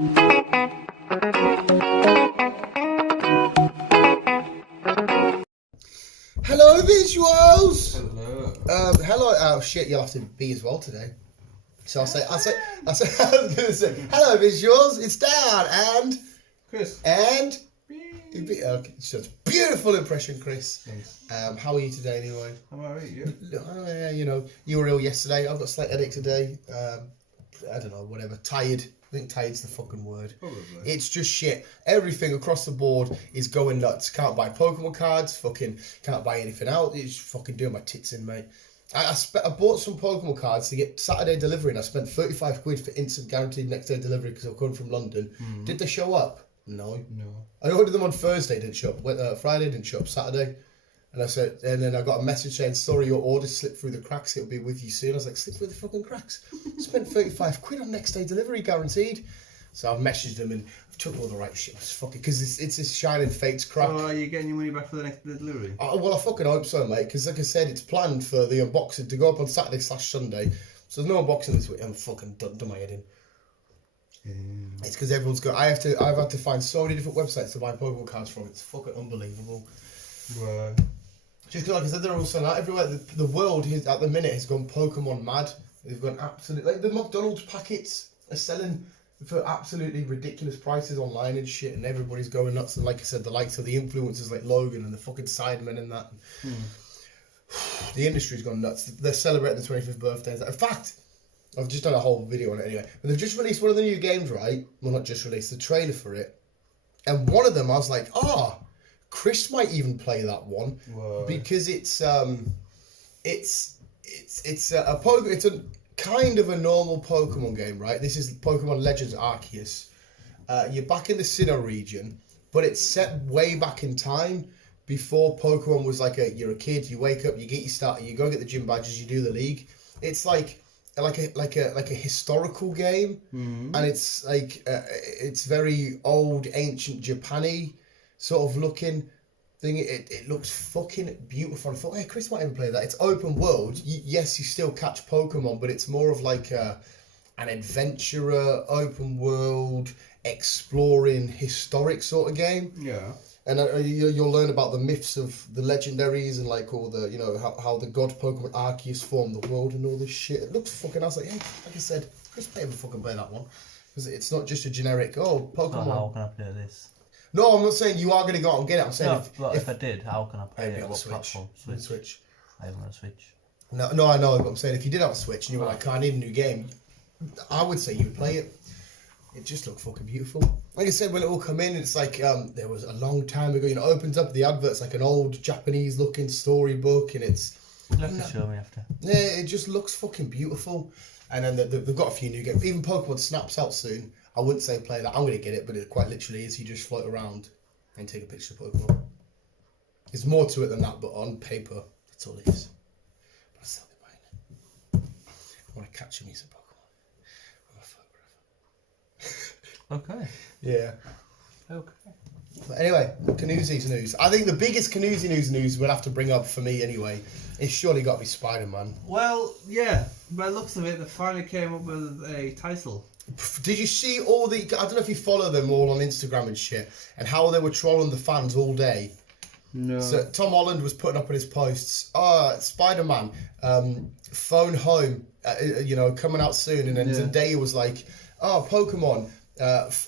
Hello, visuals. Hello. Hello. Oh shit, you'll have to be as well today. So I'll say. I was gonna say, hello, visuals. It's Dan and Chris. and. Okay, so it's a beautiful impression, Chris. Thanks. How are you today, anyway? I'm alright, you? Yeah, you know, you were ill yesterday. I've got a slight headache today. I don't know, whatever. Tired. I think tired's the fucking word. Probably. It's just shit. Everything across the board is going nuts. Can't buy Pokemon cards. Fucking can't buy anything out. It's fucking doing my tits in, mate. I bought some Pokemon cards to get Saturday delivery, and I spent 35 quid for instant guaranteed next day delivery because I'm coming from London. Did they show up? No. I ordered them on Thursday, didn't show up. Friday, didn't show up. Saturday. And I said, and then I got a message saying, sorry, your order slipped through the cracks. It'll be with you soon. I was like, slip through the fucking cracks. Spent 35 quid on next day delivery guaranteed. So I've messaged them and I've took all the right shit. It's fucking, because it's this Shining Fates crap. Oh, are you getting your money back for the next delivery? Well, I fucking hope so, mate. Because like I said, it's planned for the unboxing to go up on Saturday/Sunday. So there's no unboxing this week. I'm fucking done my head in. It's because everyone's got. I've had to find so many different websites to buy Pokemon cards from. It's fucking unbelievable. Right. Just because, like I said, they're all selling out everywhere. The world at the minute has gone Pokemon mad. They've gone absolutely. Like the McDonald's packets are selling for absolutely ridiculous prices online and shit, and everybody's going nuts. And like I said, the likes of the influencers like Logan and the fucking Spiderman and that. The industry's gone nuts. They're celebrating the 25th birthdays. In fact, I've just done a whole video on it anyway. But they've just released one of the new games, right? Well, not just released, the trailer for it. And one of them, I was like, Chris might even play that one. Whoa. Because it's a kind of a normal Pokemon game, right? This is Pokemon Legends Arceus. You're back in the Sinnoh region, but it's set way back in time before Pokemon was like you're a kid, you wake up, you get your starter, you go get the gym badges, you do the league. It's like a historical game, and it's like it's very old, ancient Japan-y sort of looking thing. It looks fucking beautiful. I thought, hey, Chris might even play that. It's open world. Yes, you still catch Pokemon, but it's more of like an adventurer, open world, exploring, historic sort of game. Yeah. And you'll learn about the myths of the legendaries and like all the, you know, how the god Pokemon Arceus formed the world and all this shit. It looks fucking. I was like, hey, like I said, Chris might even fucking play that one because it's not just a generic Pokemon. So how can I play this? No, I'm not saying you are going to go out and get it. I'm saying if I did, how can I play maybe it? on What Switch. platform? Switch. I haven't got a Switch. No, I know, but I'm saying if you did have a Switch and you were like, I need a new game, I would say you would play it. It just looked fucking beautiful. Like I said, when it all come in, it's like there was a long time ago. You know, it opens up the advert's like an old Japanese-looking storybook, and it's. You'll have to show me after. Yeah, it just looks fucking beautiful. And then they've got a few new games. Even Pokemon Snap's out soon. I wouldn't say play that. I'm going to get it, but it quite literally is you just float around and take a picture of Pokemon. There's more to it than that, but on paper, that's all it is. But I still be buying it. I want to catch me some Pokemon. Okay. Yeah. Okay. But anyway, Canoozies news. I think the biggest Canoozy news we'll have to bring up for me anyway is surely got to be Spider-Man. Well, yeah. By the looks of it, they finally came up with a title. Did you see all the... I don't know if you follow them all on Instagram and shit, and how they were trolling the fans all day. No. So Tom Holland was putting up in his posts, Spider-Man, phone home, you know, coming out soon. And then Zendaya was like, Pokemon,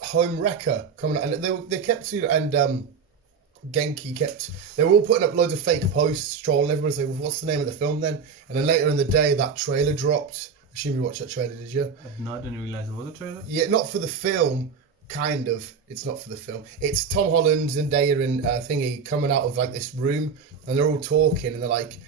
home wrecker coming out. And they kept, and Genki kept, they were all putting up loads of fake posts, trolling. Everybody's like, well, what's the name of the film then? And then later in the day, that trailer dropped. I assume you watched that trailer, did you? No, I didn't realise there was a trailer. Yeah, not for the film, kind of. It's not for the film. It's Tom Holland, Zendaya and Thingy coming out of like this room, and they're all talking, and they're like,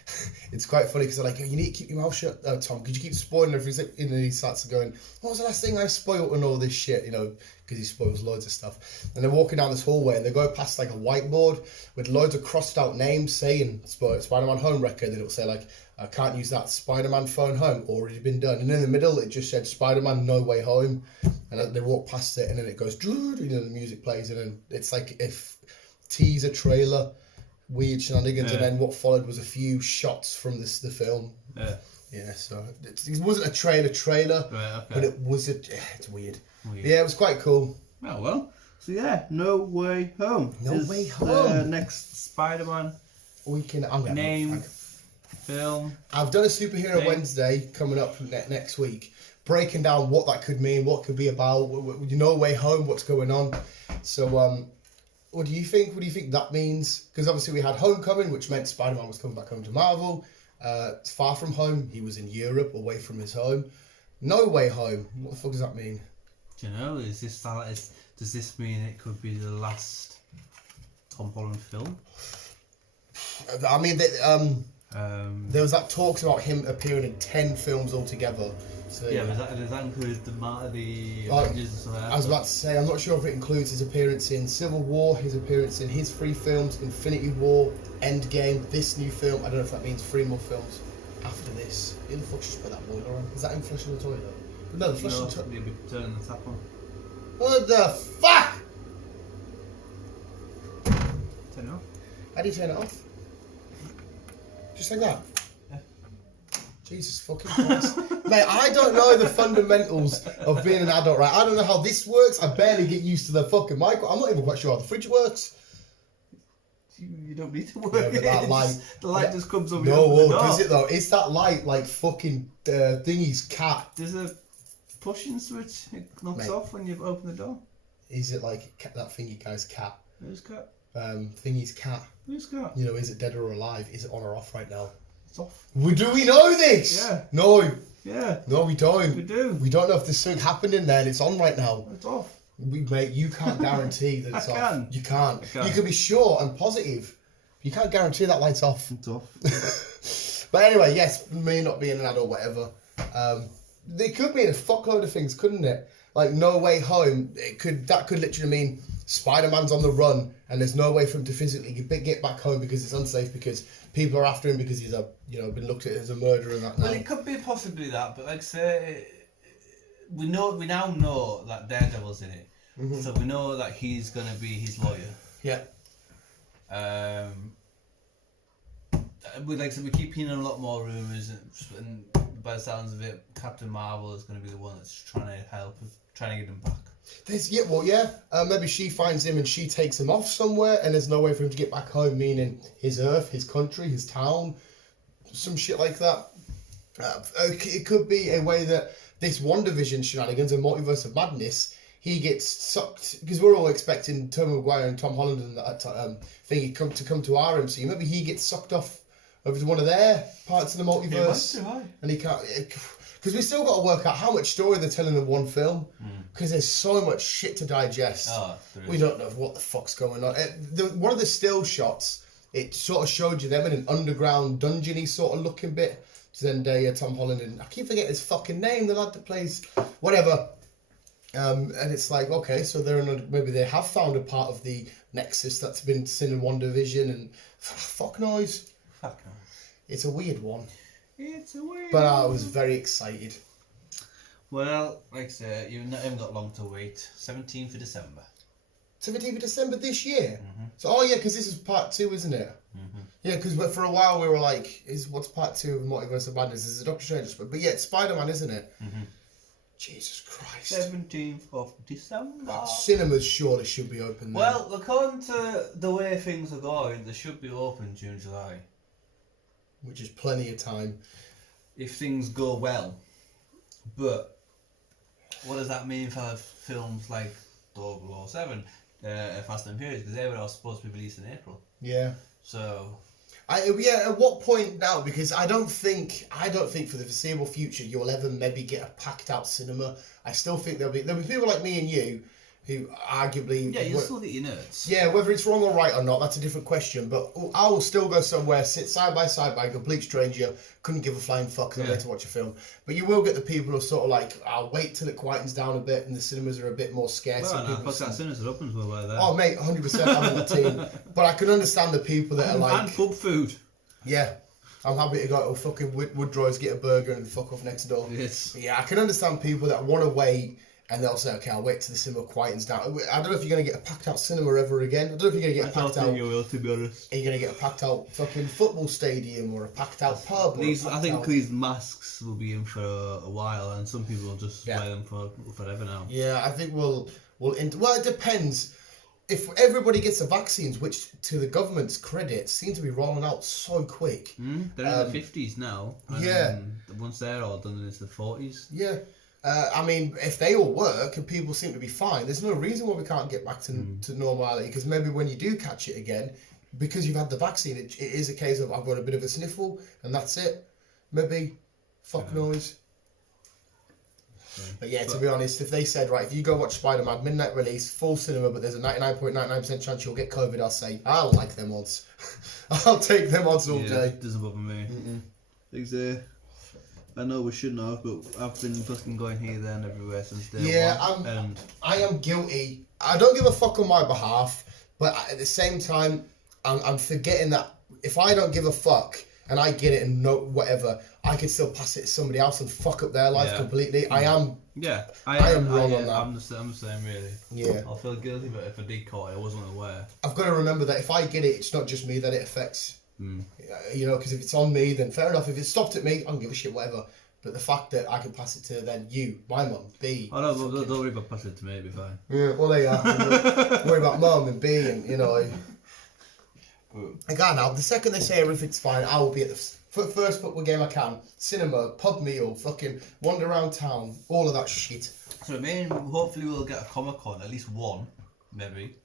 it's quite funny because they're like, you need to keep your mouth shut, Tom, because you keep spoiling everything. And then he starts going, what was the last thing I spoiled and all this shit, you know, because he spoils loads of stuff. And they're walking down this hallway, and they go past like a whiteboard with loads of crossed out names saying Spider-Man home wrecker, and then it'll say like, I can't use that, Spider-Man phone home, already been done. And in the middle, it just said Spider-Man no way home. And they walk past it, and then it goes, you know, the music plays, and then it's like if teaser trailer, weird shenanigans, and then what followed was a few shots from the film. Yeah. Yeah, so it wasn't a trailer, right, okay. but it was it's weird. Yeah, it was quite cool. Oh well. So yeah, No Way Home. No is Way Home. The next Spider-Man Name, film. I've done a superhero Thing. Wednesday coming up next week, breaking down what that could mean, what could be about. No Way Home, what's going on. So, what do you think? What do you think that means? Because obviously we had Homecoming, which meant Spider-Man was coming back home to Marvel. Far From Home, he was in Europe, away from his home. No Way Home, what the fuck does that mean? Do you know? Does this mean it could be the last Tom Holland film? I mean, there was that talks about him appearing in 10 films altogether. So, yeah, does that include the Avengers and stuff like that? I was about to say, I'm not sure if it includes his appearance in Civil War, his appearance in his 3 films, Infinity War, Endgame, this new film. I don't know if that means 3 more films after this. Who the fuck just put that boiler on? Is that him flushing the toilet? No, the flushing the toilet. Maybe turning the tap on. What the fuck? Turn it off. How do you turn it off? Just like that? Yeah. Jesus fucking Christ. Mate, I don't know the fundamentals of being an adult, right? I don't know how this works. I barely get used to the fucking micro. I'm not even quite sure how the fridge works. You don't need to work Yeah, but that it. light, The light just comes on. No, does it though? Is that light like fucking thingy's cat? There's a pushing switch. It knocks Mate. off when you open the door. Is it like that thingy guy's cat? Who's cat? Thingy's cat. Who's cat? You know, is it dead or alive? Is it on or off right now? It's off. Do we know this? Yeah. No. Yeah. No, we don't. We do. We don't know if there's something happened in there and it's on right now. It's off. Mate, you can't guarantee that it's I off. can. You can't. I can. You can be sure and positive. You can't guarantee that light's off. It's off. But anyway, yes, me not being an adult, whatever. They could mean a fuckload of things, couldn't it? Like No Way Home. That could literally mean Spider-Man's on the run and there's no way for him to physically get back home because it's unsafe because people are after him because he's been looked at as a murderer and that. Well, it could be possibly that, but like say, we now know that Daredevil's in it, so we know that he's gonna be his lawyer. Yeah. We keep hearing a lot more rumours, and by the sounds of it, Captain Marvel is going to be the one that's trying to help, trying to get him back. Maybe she finds him and she takes him off somewhere, and there's no way for him to get back home. Meaning his Earth, his country, his town, some shit like that. It could be a way that this WandaVision shenanigans and Multiverse of Madness, he gets sucked because we're all expecting Tom Maguire and Tom Holland and that thingy to come to our MCU. Maybe he gets sucked off over to one of their parts of the multiverse, and he can't. Because we still got to work out how much story they're telling in one film. Because there's so much shit to digest. We don't know what the fuck's going on. One of the still shots, it sort of showed you them in an underground dungeony sort of looking bit. Zendaya, Tom Holland, and I keep forgetting his fucking name. The lad that plays whatever. And it's like, okay, so maybe they have found a part of the Nexus that's been seen in WandaVision, and fuck knows. It's a weird one. It's a weird But I was very excited. Well, like I say, you haven't got long to wait. 17th of December. 17th of December this year? So, because this is part 2, isn't it? Yeah, because for a while we were like, what's part 2 of Multiverse of Madness? Is it Doctor Strange? But yeah, it's Spider-Man, isn't it? Jesus Christ. 17th of December. Cinemas surely should be open then. Well, according to the way things are going, they should be open June, July. Which is plenty of time. If things go well. But what does that mean for films like 007, Fast and Furious? Because they were all supposed to be released in April. Yeah. So... at what point now? Because I don't think for the foreseeable future you'll ever maybe get a packed out cinema. I still think there'll be people like me and you who arguably... Yeah, you'll still get your nerds. Yeah, whether it's wrong or right or not, that's a different question. But I will still go somewhere, sit side by side by a complete stranger, couldn't give a flying fuck because I'm there to watch a film. But you will get the people who are sort of like, I'll wait till it quietens down a bit and the cinemas are a bit more scarce. Well, no, fuck that cinemas are open as well by that. Oh, mate, 100% I'm on the team. But I can understand the people that are like... And pub food. Yeah. I'm happy to go to fucking Woodrows, get a burger and fuck off next door. Yes. Yeah, I can understand people that want to wait and they'll say, okay, I'll wait till the cinema quietens down. I don't know if you're going to get a packed out cinema ever again. I don't know if you're going to get a packed out... you will, to be honest. Are you going to get a packed out fucking football stadium or a packed out pub? I think these masks will be in for a while, and some people will just wear them for forever now. Yeah, I think well, it depends. If everybody gets the vaccines, which to the government's credit seem to be rolling out so quick. They're in the 50s now. And once they're all done, it's the 40s. Yeah. I mean, if they all work and people seem to be fine, there's no reason why we can't get back to normality. Because maybe when you do catch it again, because you've had the vaccine, it is a case of I've got a bit of a sniffle and that's it. Maybe fuck noise. But to be honest, if they said, right, if you go watch Spider-Man, midnight release, full cinema, but there's a 99.99% chance you'll get COVID, I'll say, I'll like them odds. I'll take them odds all day. It doesn't bother me. Exactly. I know we shouldn't have, but I've been fucking going here, there and everywhere since day one. I am guilty. I don't give a fuck on my behalf, but at the same time, I'm forgetting that if I don't give a fuck and I get it and no whatever, I could still pass it to somebody else and fuck up their life completely. I am wrong on that. I'm the same, really. Yeah. I'll feel guilty, but if I did caught it, I wasn't aware. I've got to remember that if I get it, it's not just me that it affects. You know, because if it's on me, then fair enough. If it stopped at me, I don't give a shit, whatever. But the fact that I can pass it to then you, my mum, B. Oh no, don't worry about passing it to me, it'll be fine. Yeah, well there you are. Don't worry about mum and B and, you know. Again, now, the second they say everything's fine, I will be at the first football game I can. Cinema, pub meal, fucking wander around town, all of that shit. So I mean, hopefully we'll get a Comic-Con, at least one, maybe.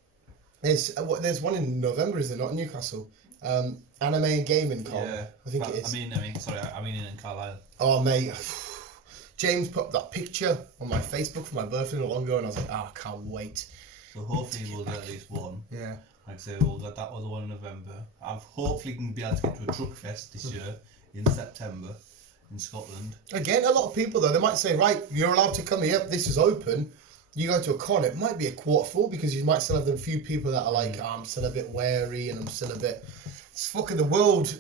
There's one in November, is there not, in Newcastle? Anime and Gaming Con. Yeah. I think it is. I mean in Carlisle. Oh, mate. James put up that picture on my Facebook for my birthday not long ago, and I was like, I can't wait. So hopefully we'll get at least one. Yeah. Like I say, we'll get that other one in November. I've hopefully can be able to get to a truck fest this year in September in Scotland. Again, a lot of people though, they might say, right, you're allowed to come here, this is open. You go to a con, it might be a quarter full because you might still have the few people that are like, I'm still a bit wary and I'm still a bit... It's fucking the world,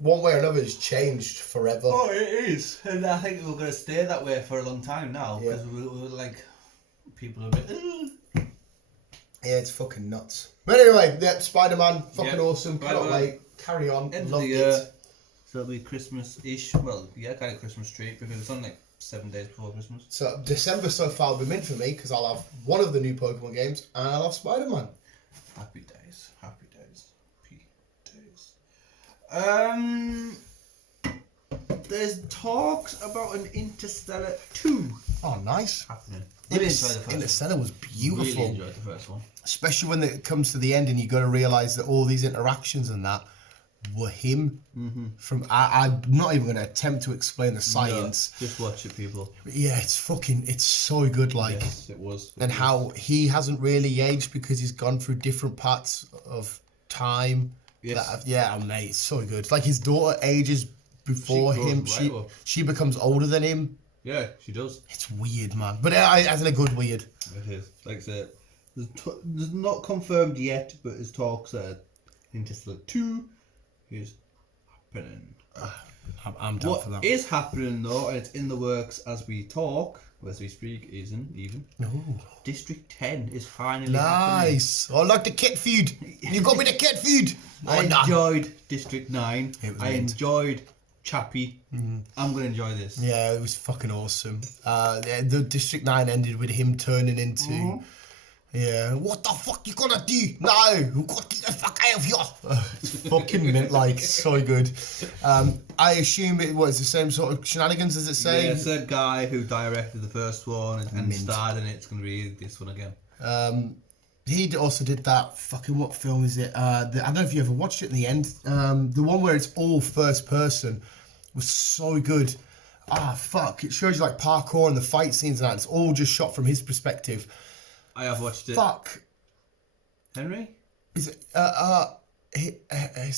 one way or another, has changed forever. Oh, it is. And I think we're going to stay that way for a long time now because we're like, people are a bit... Yeah, it's fucking nuts. But anyway, Spider-Man, fucking awesome. Cannot wait. Carry on. End of the year. So it'll be Christmas-ish. Well, yeah, kind of Christmas treat because it's on like 7 days before Christmas. So December so far will be mint for me because I'll have one of the new Pokemon games and I'll have Spider-Man. Happy days. Happy days. Happy days. There's talks about an Interstellar 2. Oh, nice. Happening. Really enjoyed the first Interstellar was beautiful. Really enjoyed the first one. Especially when it comes to the end and you got to realise that all these interactions and that were him. From I'm not even going to attempt to explain the science. No, just watch it, people. But yeah, it's so good. Like, yes, it was. And how he hasn't really aged because he's gone through different parts of time. Yes. Mate, it's so good. Like his daughter ages before him. She becomes older than him. Yeah, she does. It's weird, man. But as in a good weird. It is. Like I said, there's not confirmed yet, but there's talks that Interstellar 2 is happening. I'm down for that. What is happening though, and it's in the works as we talk, as we speak, isn't even. Ooh. District 10 is finally happening. Nice. I like the cat food. You got me the cat food. I enjoyed District 9. I enjoyed Chappie. I'm going to enjoy this. Yeah, it was fucking awesome. The District 9 ended with him turning into... Yeah, what the fuck you gonna do? No, you got to get the fuck out of here. It's fucking mint, like, so good. I assume it was the same sort of shenanigans as it say. Yeah, it's a guy who directed the first one and starred in it. It's going to be this one again. He also did that fucking, what film is it? I don't know if you ever watched it in the end. The one where it's all first person was so good. Fuck, it shows you like parkour and the fight scenes and that. It's all just shot from his perspective. I have watched it. Fuck. Henry? Is it?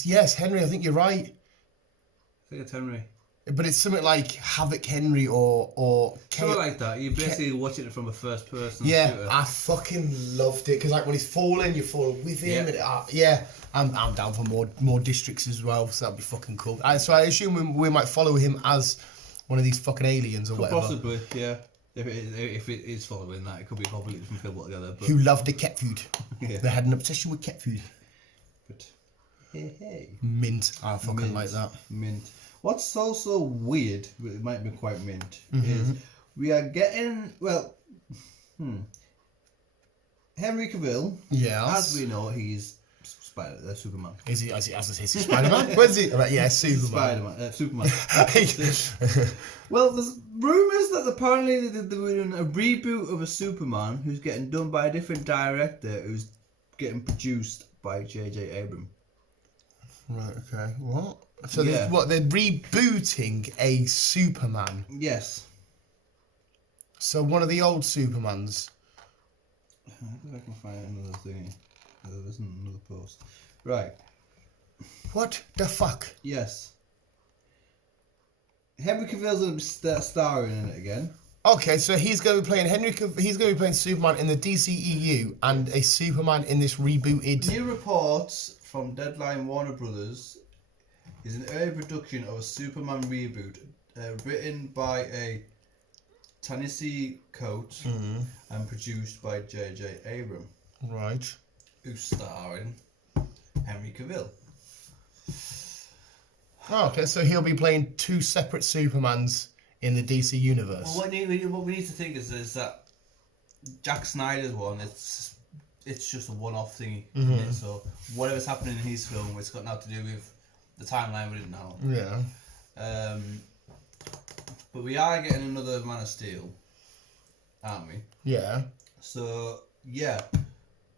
Yes, Henry. I think you're right. I think it's Henry. But it's something like Havoc Henry or something like that. You're basically watching it from a first person. Yeah, shooter. I fucking loved it because like when he's falling, you fall with him. Yeah. And, I'm down for more districts as well. So that'd be fucking cool. So I assume we might follow him as one of these fucking aliens or whatever. Possibly, yeah. If it is following that, it could be a completely different film altogether. But Who loved the cat food. Yeah. They had an obsession with cat food. But hey. Mint. I fucking Mint. like that. Mint. What's also weird, but it might be quite mint, is we are getting, Henry Cavill, Yes. as we know, he's Superman. Is he, as I say, Spider-Man? Where's he? Right, yeah, Superman. Superman. Well, there's rumours that apparently they're doing a reboot of a Superman who's getting done by a different director who's getting produced by J.J. Abrams. Right, okay. What? So Yeah. they're rebooting a Superman. Yes. So one of the old Supermans. I don't know if I can find another thing. There isn't another post. Right. What the fuck? Yes. Henry Cavill's going to be starring in it again. Okay, so he's going to be playing he's going to be playing Superman in the DCEU and a Superman in this rebooted. New reports from Deadline Warner Brothers is an early production of a Superman reboot written by a Ta-Nehisi Coates and produced by J.J. Abrams, Right. who's starring Henry Cavill. Oh, okay, so he'll be playing two separate Supermans in the DC universe. Well, what we need to think is that Jack Snyder's one, it's just a one-off thing. Mm-hmm. So whatever's happening in his film, it's got nothing to do with the timeline we didn't know. Yeah. But we are getting another Man of Steel, aren't we? Yeah. So yeah,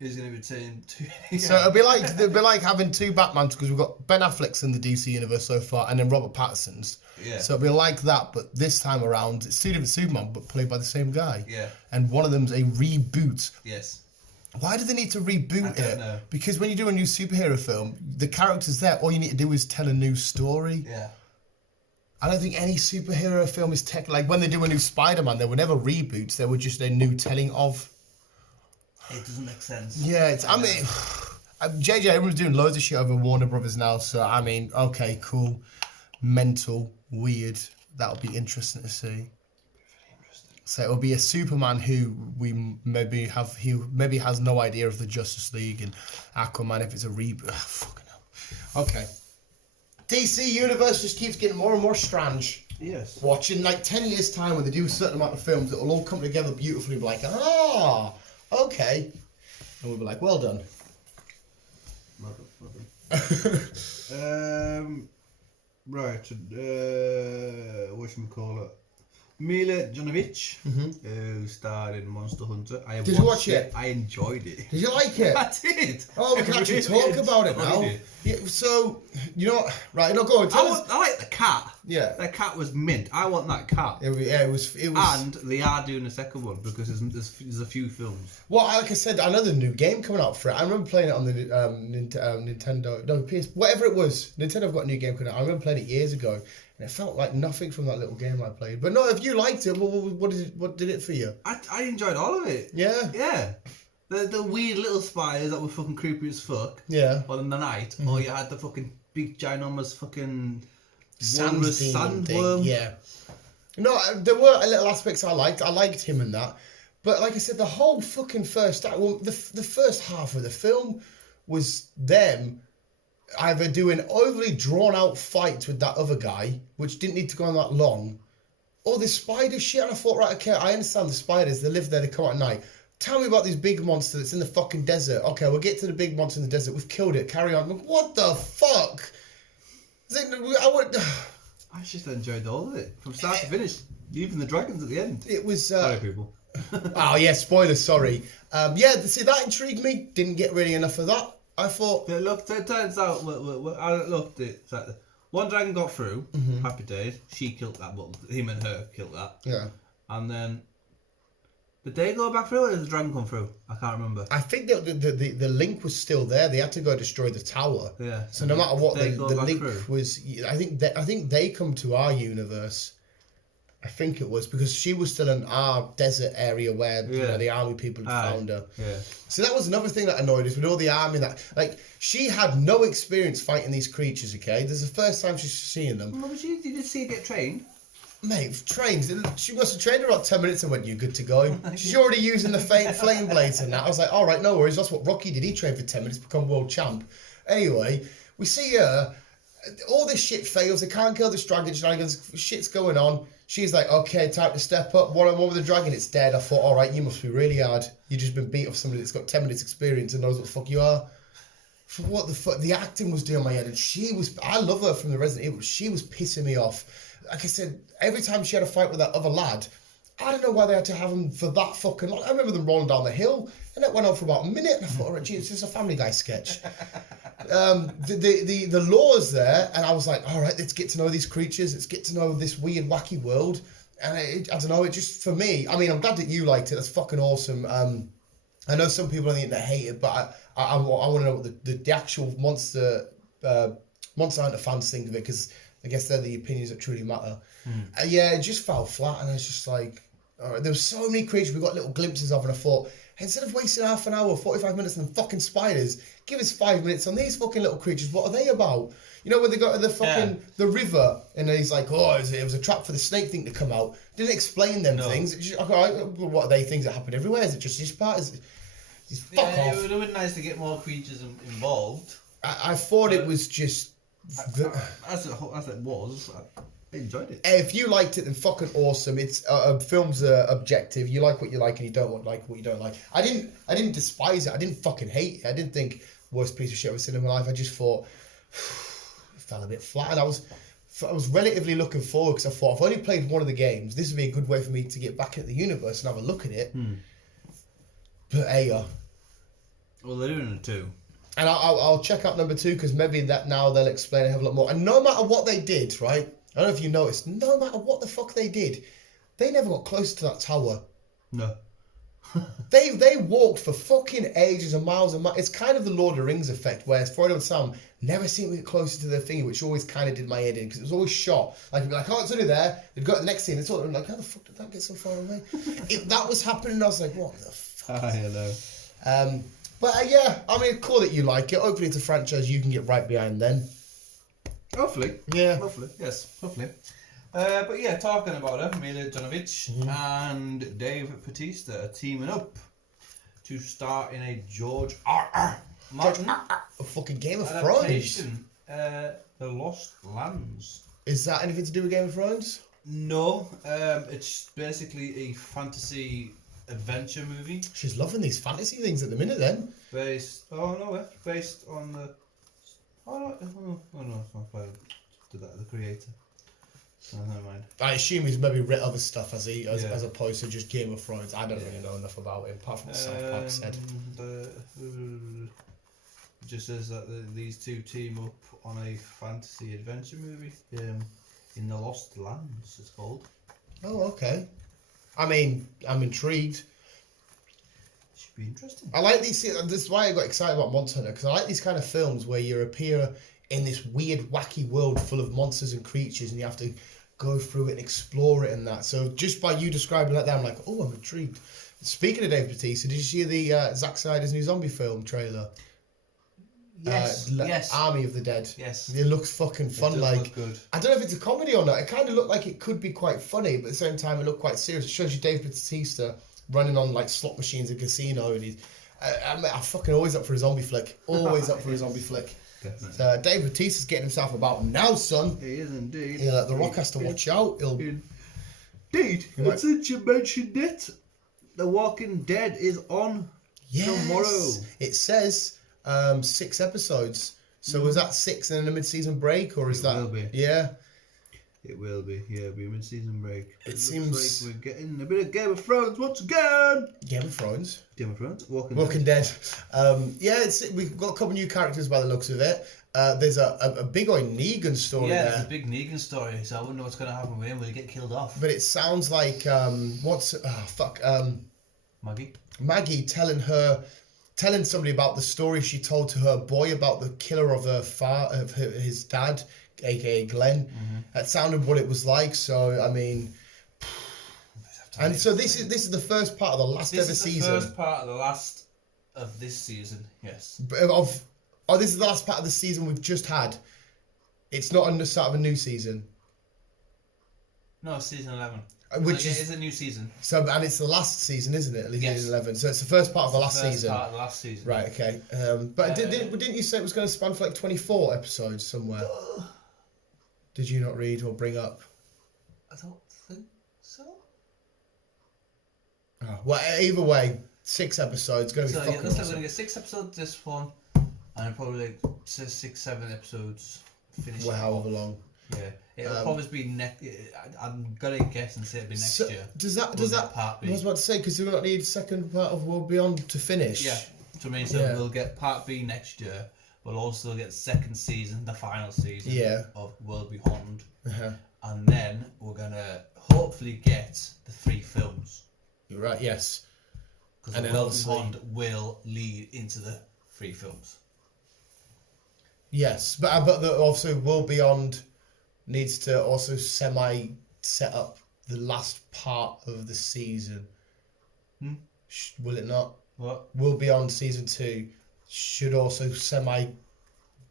he's going to be taking two. So it'll be like having two Batmans because we've got Ben Affleck's in the DC universe so far, and then Robert Pattinson's. Yeah. So it'll be like that, but this time around it's two different Superman, but played by the same guy. Yeah. And one of them's a reboot. Yes. Why do they need to reboot I don't it? know. Because when you do a new superhero film, the character's there. All you need to do is tell a new story. Yeah. I don't think any superhero film is like when they do a new Spider-Man, they were never reboots. They were just a new telling of. It doesn't make sense. Yeah, I mean, J.J. Abrams doing loads of shit over Warner Brothers now. So I mean, okay, cool, mental, weird. That'll be interesting to see. So it'll be a Superman who he maybe has no idea of the Justice League, and Aquaman if it's a reboot. Oh, fucking hell. Okay. DC Universe just keeps getting more and more strange. Yes. Watching like 10 years time when they do a certain amount of films, it'll all come together beautifully. Be like, okay, and we'll be like, well done. Right. Whatchamacallit? Mila Jovovich, who starred in Monster Hunter. Did you watch it? I enjoyed it. Did you like it? I did. Oh, we can actually talk about it now. Yeah, so, you know, right, no, go on, tell us. I like the cat. Yeah. That cat was mint. I want that cat. It was. And they are doing a second one because there's a few films. Well, like I said, I know there's a new game coming out for it. I remember playing it on the Nintendo, no, PS, whatever it was. Nintendo have got a new game coming out. I remember playing it years ago, and it felt like nothing from that little game I played. But no, if you liked it, what did it for you? I enjoyed all of it. Yeah. Yeah. The weird little spiders that were fucking creepy as fuck. Yeah. On the night, or you had the fucking big ginormous fucking Sandworm. sandworm. Yeah. No, there were little aspects I liked. I liked him and that. But like I said, the whole fucking first act, well, the first half of the film was them either doing overly drawn out fights with that other guy, which didn't need to go on that long, or this spider shit. And I thought, right, okay, I understand the spiders. They live there. They come out at night. Tell me about this big monster that's in the fucking desert. Okay, we'll get to the big monster in the desert. We've killed it. Carry on. What the fuck? I just enjoyed all of it from start to finish. Even the dragons at the end. It was. Sorry, people. Oh yeah, spoilers. Sorry. Yeah, see that intrigued me. Didn't get really enough of that. I thought. It turns out. I looked. It's like one dragon got through. Happy days. She killed that. Well, him and her killed that. Yeah. And then. Did they go back through or did the dragon come through? I can't remember. I think that the link was still there. They had to go destroy the tower. Yeah. So no matter what, the link through? was. I think they come to our universe. I think it was because she was still in our desert area where you know, the army people had found her. Yeah. So that was another thing that annoyed us with all the army that like she had no experience fighting these creatures. Okay, this is the first time she's seeing them. Well, but you did see her get trained. Mate, trains. She must have trained her about 10 minutes and went, "You're good to go." She's already using the flame blades and that. I was like, all right, no worries. That's what Rocky did. He trained for 10 minutes, become world champ. Anyway, we see her. All this shit fails. They can't kill this dragon. Shit's going on. She's like, okay, time to step up. One with the dragon. It's dead. I thought, all right, you must be really hard. You've just been beat off somebody that's got 10 minutes experience and knows what the fuck you are. For what the fuck? The acting was doing my head. And I love her from the Resident Evil. She was pissing me off. Like I said, every time she had a fight with that other lad, I don't know why they had to have him for that fucking long. I remember them rolling down the hill, and it went on for about a minute, and I thought, all right, gee, it's just a Family Guy sketch. The laws there, and I was like, all right, let's get to know these creatures, let's get to know this weird, wacky world. And I don't know, it just, for me, I mean, I'm glad that you liked it, that's fucking awesome. I know some people on the internet hate it, but I want to know what the actual Monster Hunter fans think of it, because I guess they're the opinions that truly matter. Yeah, it just fell flat, and I was just like, all right, there were so many creatures we got little glimpses of, and I thought, instead of wasting half an hour, 45 minutes on fucking spiders, give us 5 minutes on these fucking little creatures. What are they about? You know, when they go to the fucking the river, and he's like, oh, it was a trap for the snake thing to come out. Didn't explain them things. It's just, okay, what are they? Things that happen everywhere? Is it just this part? Fuck off. It would have been nice to get more creatures involved. I thought it was just... As it was, I enjoyed it. If you liked it, then fucking awesome. It's film's objective. You like what you like, and you don't like what you don't like. I didn't despise it. I didn't fucking hate it. I didn't think worst piece of shit I've ever seen in my life. I just thought it fell a bit flat, and I was relatively looking forward, because I thought, if I only played one of the games, this would be a good way for me to get back into the universe and have a look at it. But Well, they're doing it too. And I'll check out number 2, because maybe that now they'll explain a hell of a lot more. And no matter what they did, right? I don't know if you noticed, no matter what the fuck they did, they never got close to that tower. No. They walked for fucking ages and miles and miles. It's kind of the Lord of the Rings effect, where Frodo and Sam never seemed to get closer to their thingy, which always kind of did my head in, because it was always shot. Like, it'd be like, oh, it's only there. They'd go to the next scene, and they're like, how the fuck did that get so far away? If that was happening, I was like, what the fuck? I know. But yeah, I mean, cool that you like it. Hopefully it's a franchise you can get right behind then. Hopefully. Yeah. Hopefully. Yes. Hopefully. But yeah, talking about it, Mila Jovovich and Dave Bautista are teaming up to star in a George R. Martin A fucking Game of Thrones. adaptation, The Lost Lands. Is that anything to do with Game of Thrones? No, it's basically a fantasy adventure movie She's loving these fantasy things at the minute then. based on the it's not by the creator. Oh, never mind. I assume he's maybe written other stuff as opposed to just Game of Thrones. I don't really know enough about him, apart from what South Park said. It just says that these two team up on a fantasy adventure movie in the Lost Lands, it's called. Oh, okay. I mean, I'm intrigued. Should be interesting. I like these. This is why I got excited about Monster Hunter, because I like these kind of films where you appear in this weird, wacky world full of monsters and creatures, and you have to go through it and explore it and that. So just by you describing it like that, I'm like, oh, I'm intrigued. Speaking of Dave Bautista, did you see the Zack Snyder's new zombie film trailer? Yes. Army of the Dead. Yes. It looks fucking fun. It does like, look good. I don't know if it's a comedy or not. It kind of looked like it could be quite funny, but at the same time, it looked quite serious. It shows you Dave Bautista running on like slot machines in a casino, and he's. I'm fucking always up for a zombie flick. Always up for a zombie flick. So Dave Bautista's getting himself about now, son. He is indeed. Yeah, the Rock has to watch out. He'll. Indeed. And since you mentioned it, The Walking Dead is on tomorrow. It says 6 episodes. So was that 6 and then a mid-season break, or is that? It will be. Yeah. It will be. Yeah, it'll be a mid-season break. It seems like we're getting a bit of Game of Thrones once again. Game of Thrones. Game of Thrones. Walking Dead. Yeah, we've got a couple new characters by the looks of it. There's a big old Negan story there. Yeah, there's a big Negan story, so I wonder what's going to happen with him. Will he get killed off? But it sounds like Maggie telling somebody about the story she told to her boy about the killer of his dad, aka Glenn. That sounded what it was like. So I mean, and so this is the first part of the last ever season. This is the first part of the last of this season. Yes. This is the last part of the season we've just had. It's not on the start of a new season. No, season 11. Which so, is it's a new season. so, and it's the last season, isn't it? At least Yes. season 11. So it's the first part of the last First season. part of the last season. Right. Okay. But didn't you say it was going to span for like 24 episodes somewhere? Did you not read or bring up? I don't think so. Oh, well, either way, 6 episodes. Going to be So fucking yeah, looks like we're awesome. gonna get 6 episodes this one, and probably like 6-7 episodes. Finishing Well, however off. long. Yeah, it'll probably be next. I'm gonna guess and say it'll be next year. Does that part I B? was about to say, because do we not need second part of World Beyond to finish? Yeah, so I mean, so Yeah. we'll get part B next year. We'll also get second season, the final season Yeah. of World Beyond, Uh-huh. and then we're gonna hopefully get the 3 films. You're right. Yes. Because And the then World obviously- Beyond will lead into the 3 films. Yes, but also World Beyond needs to also semi set up the last part of the season. Will it not? What? World Beyond season 2 should also semi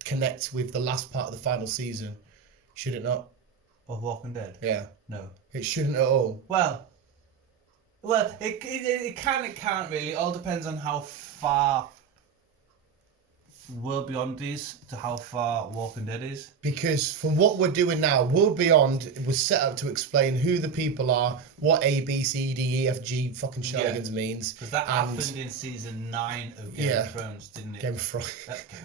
connect with the last part of the final season. Should it not? Of Walking Dead? Yeah. No. It shouldn't at all. Well, it can't really. It all depends on how far World Beyond is to how far Walking Dead is. Because from what we're doing now, World Beyond was set up to explain who the people are, what A, B, C, D, E, F, G fucking shenanigans means. Because that and happened in season 9 of Game of Thrones, didn't it? Game of Thrones.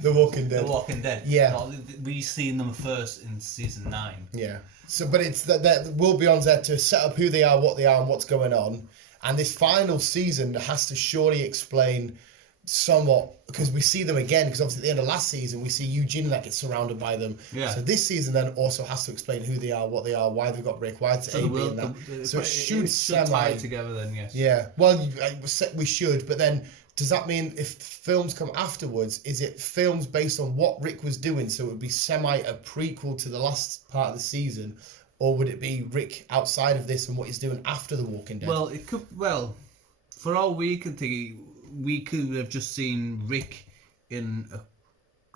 The Walking Dead. The Walking Dead. Yeah. No, we seen them first in season 9. Yeah. So, but it's that World Beyond's there to set up who they are, and what's going on. And this final season has to surely explain somewhat, because we see them again, because obviously at the end of last season we see Eugene that gets surrounded by them. Yeah. So this season then also has to explain who they are, what they are, why they've got Rick, why it's A, B, and that. So it should tie together then, yes. Yeah. Well, we should, but then does that mean if films come afterwards, is it films based on what Rick was doing? So it would be semi a prequel to the last part of the season, or would it be Rick outside of this and what he's doing after The Walking Dead? Well, it could. Well, for all we can think, we could have just seen Rick in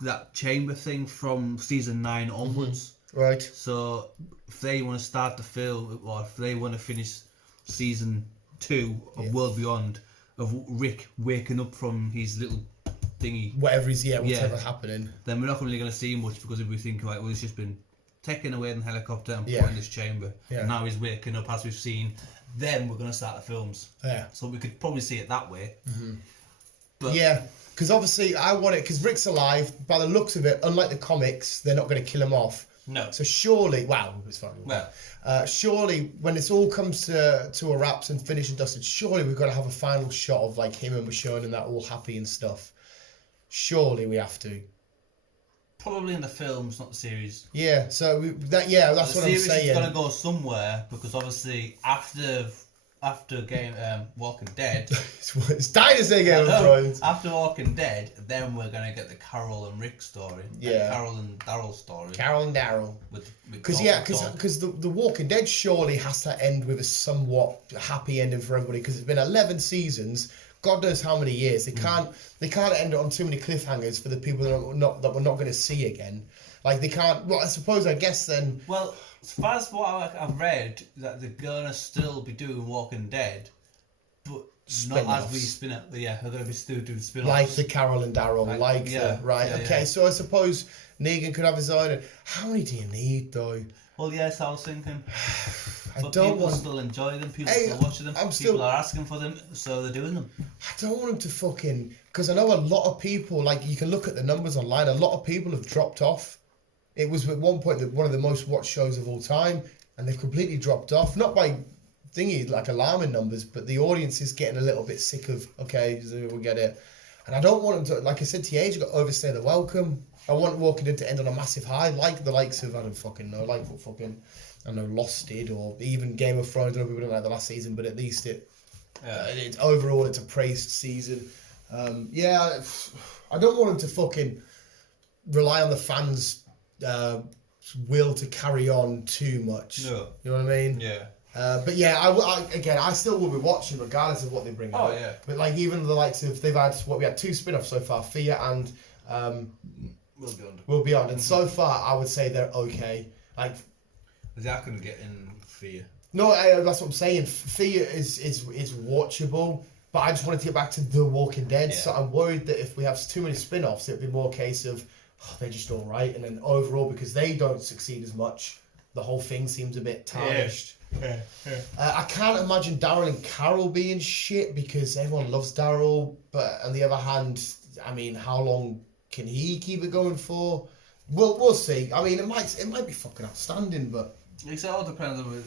that chamber thing from season 9 onwards. Right. So if they want to start the film, or if they want to finish season 2 of World Beyond, of Rick waking up from his little thingy, Whatever's happening. then we're not really going to see much, because if we think, like, well, he's just been taken away in the helicopter and Yeah. put in this chamber, Yeah. and now he's waking up as we've seen, then we're going to start the films. Yeah. So we could probably see it that way. But Yeah, because obviously I want it, because Rick's alive. By the looks of it, unlike the comics, they're not going to kill him off. no. So surely, wow, it's fine. Well, Surely, when this all comes to a wraps and finished and dusted, surely we've got to have a final shot of like him and Michonne and that all happy and stuff. Surely we have to. probably in the films, not the series. Yeah. So that's The what I'm series saying. is going to go somewhere, because obviously after Walking Dead, It's dying to say Game of Thrones. after Walking Dead, then we're going to get the Carol and Rick story. Yeah. Carol and Daryl story. Carol and Daryl. Because Because the Walking Dead surely has to end with a somewhat happy ending for everybody, because it's been 11 seasons, God knows how many years. They can't end it on too many cliffhangers for the people that we're not going to see again. Like they can't. Well, I guess then. Well, as far as what I've read, that they're gonna still be doing Walking Dead, but not as we spin it. But yeah, they're gonna be still doing spin-offs. Like the Carol and Daryl, right? Yeah, Okay, yeah. so I suppose Negan could have his own. How many do you need though? Well, yes, I was thinking. I But don't people want. still enjoy them. People Hey, still watching them. I'm People still- are asking for them, so they're doing them. I don't want him to fucking. Because I know a lot of people. Like you can look at the numbers online. A lot of people have dropped off. It was at one point one of the most watched shows of all time, and they've completely dropped off. Not by thingy like alarming numbers, but the audience is getting a little bit sick of. Okay, we'll get it. And I don't want them to. Like I said to you, you've got to overstay the welcome. I want Walking Dead to end on a massive high, like the likes of I don't fucking know, like what fucking. I don't know, Lost did, or even Game of Thrones. I know people don't like the last season, but at least it's overall it's a praised season. Yeah, I don't want him to fucking rely on the fans' will to carry on too much. No. You know what I mean? Yeah. But yeah, I still will be watching regardless of what they bring out. Oh, yeah. But like even the likes of we had 2 spin-offs so far, Fear and World Beyond, and so far I would say they're okay. Like. I couldn't get in Fear. No, that's what I'm saying. Fear is watchable, but I just wanted to get back to The Walking Dead. Yeah. So I'm worried that if we have too many spin-offs, it'll be more a case of they're just all right, and then overall because they don't succeed as much, the whole thing seems a bit tarnished. Yeah. I can't imagine Daryl and Carol being shit because everyone loves Daryl, but on the other hand, I mean, how long can he keep it going for? We'll see. I mean, it might be fucking outstanding, but It all depends on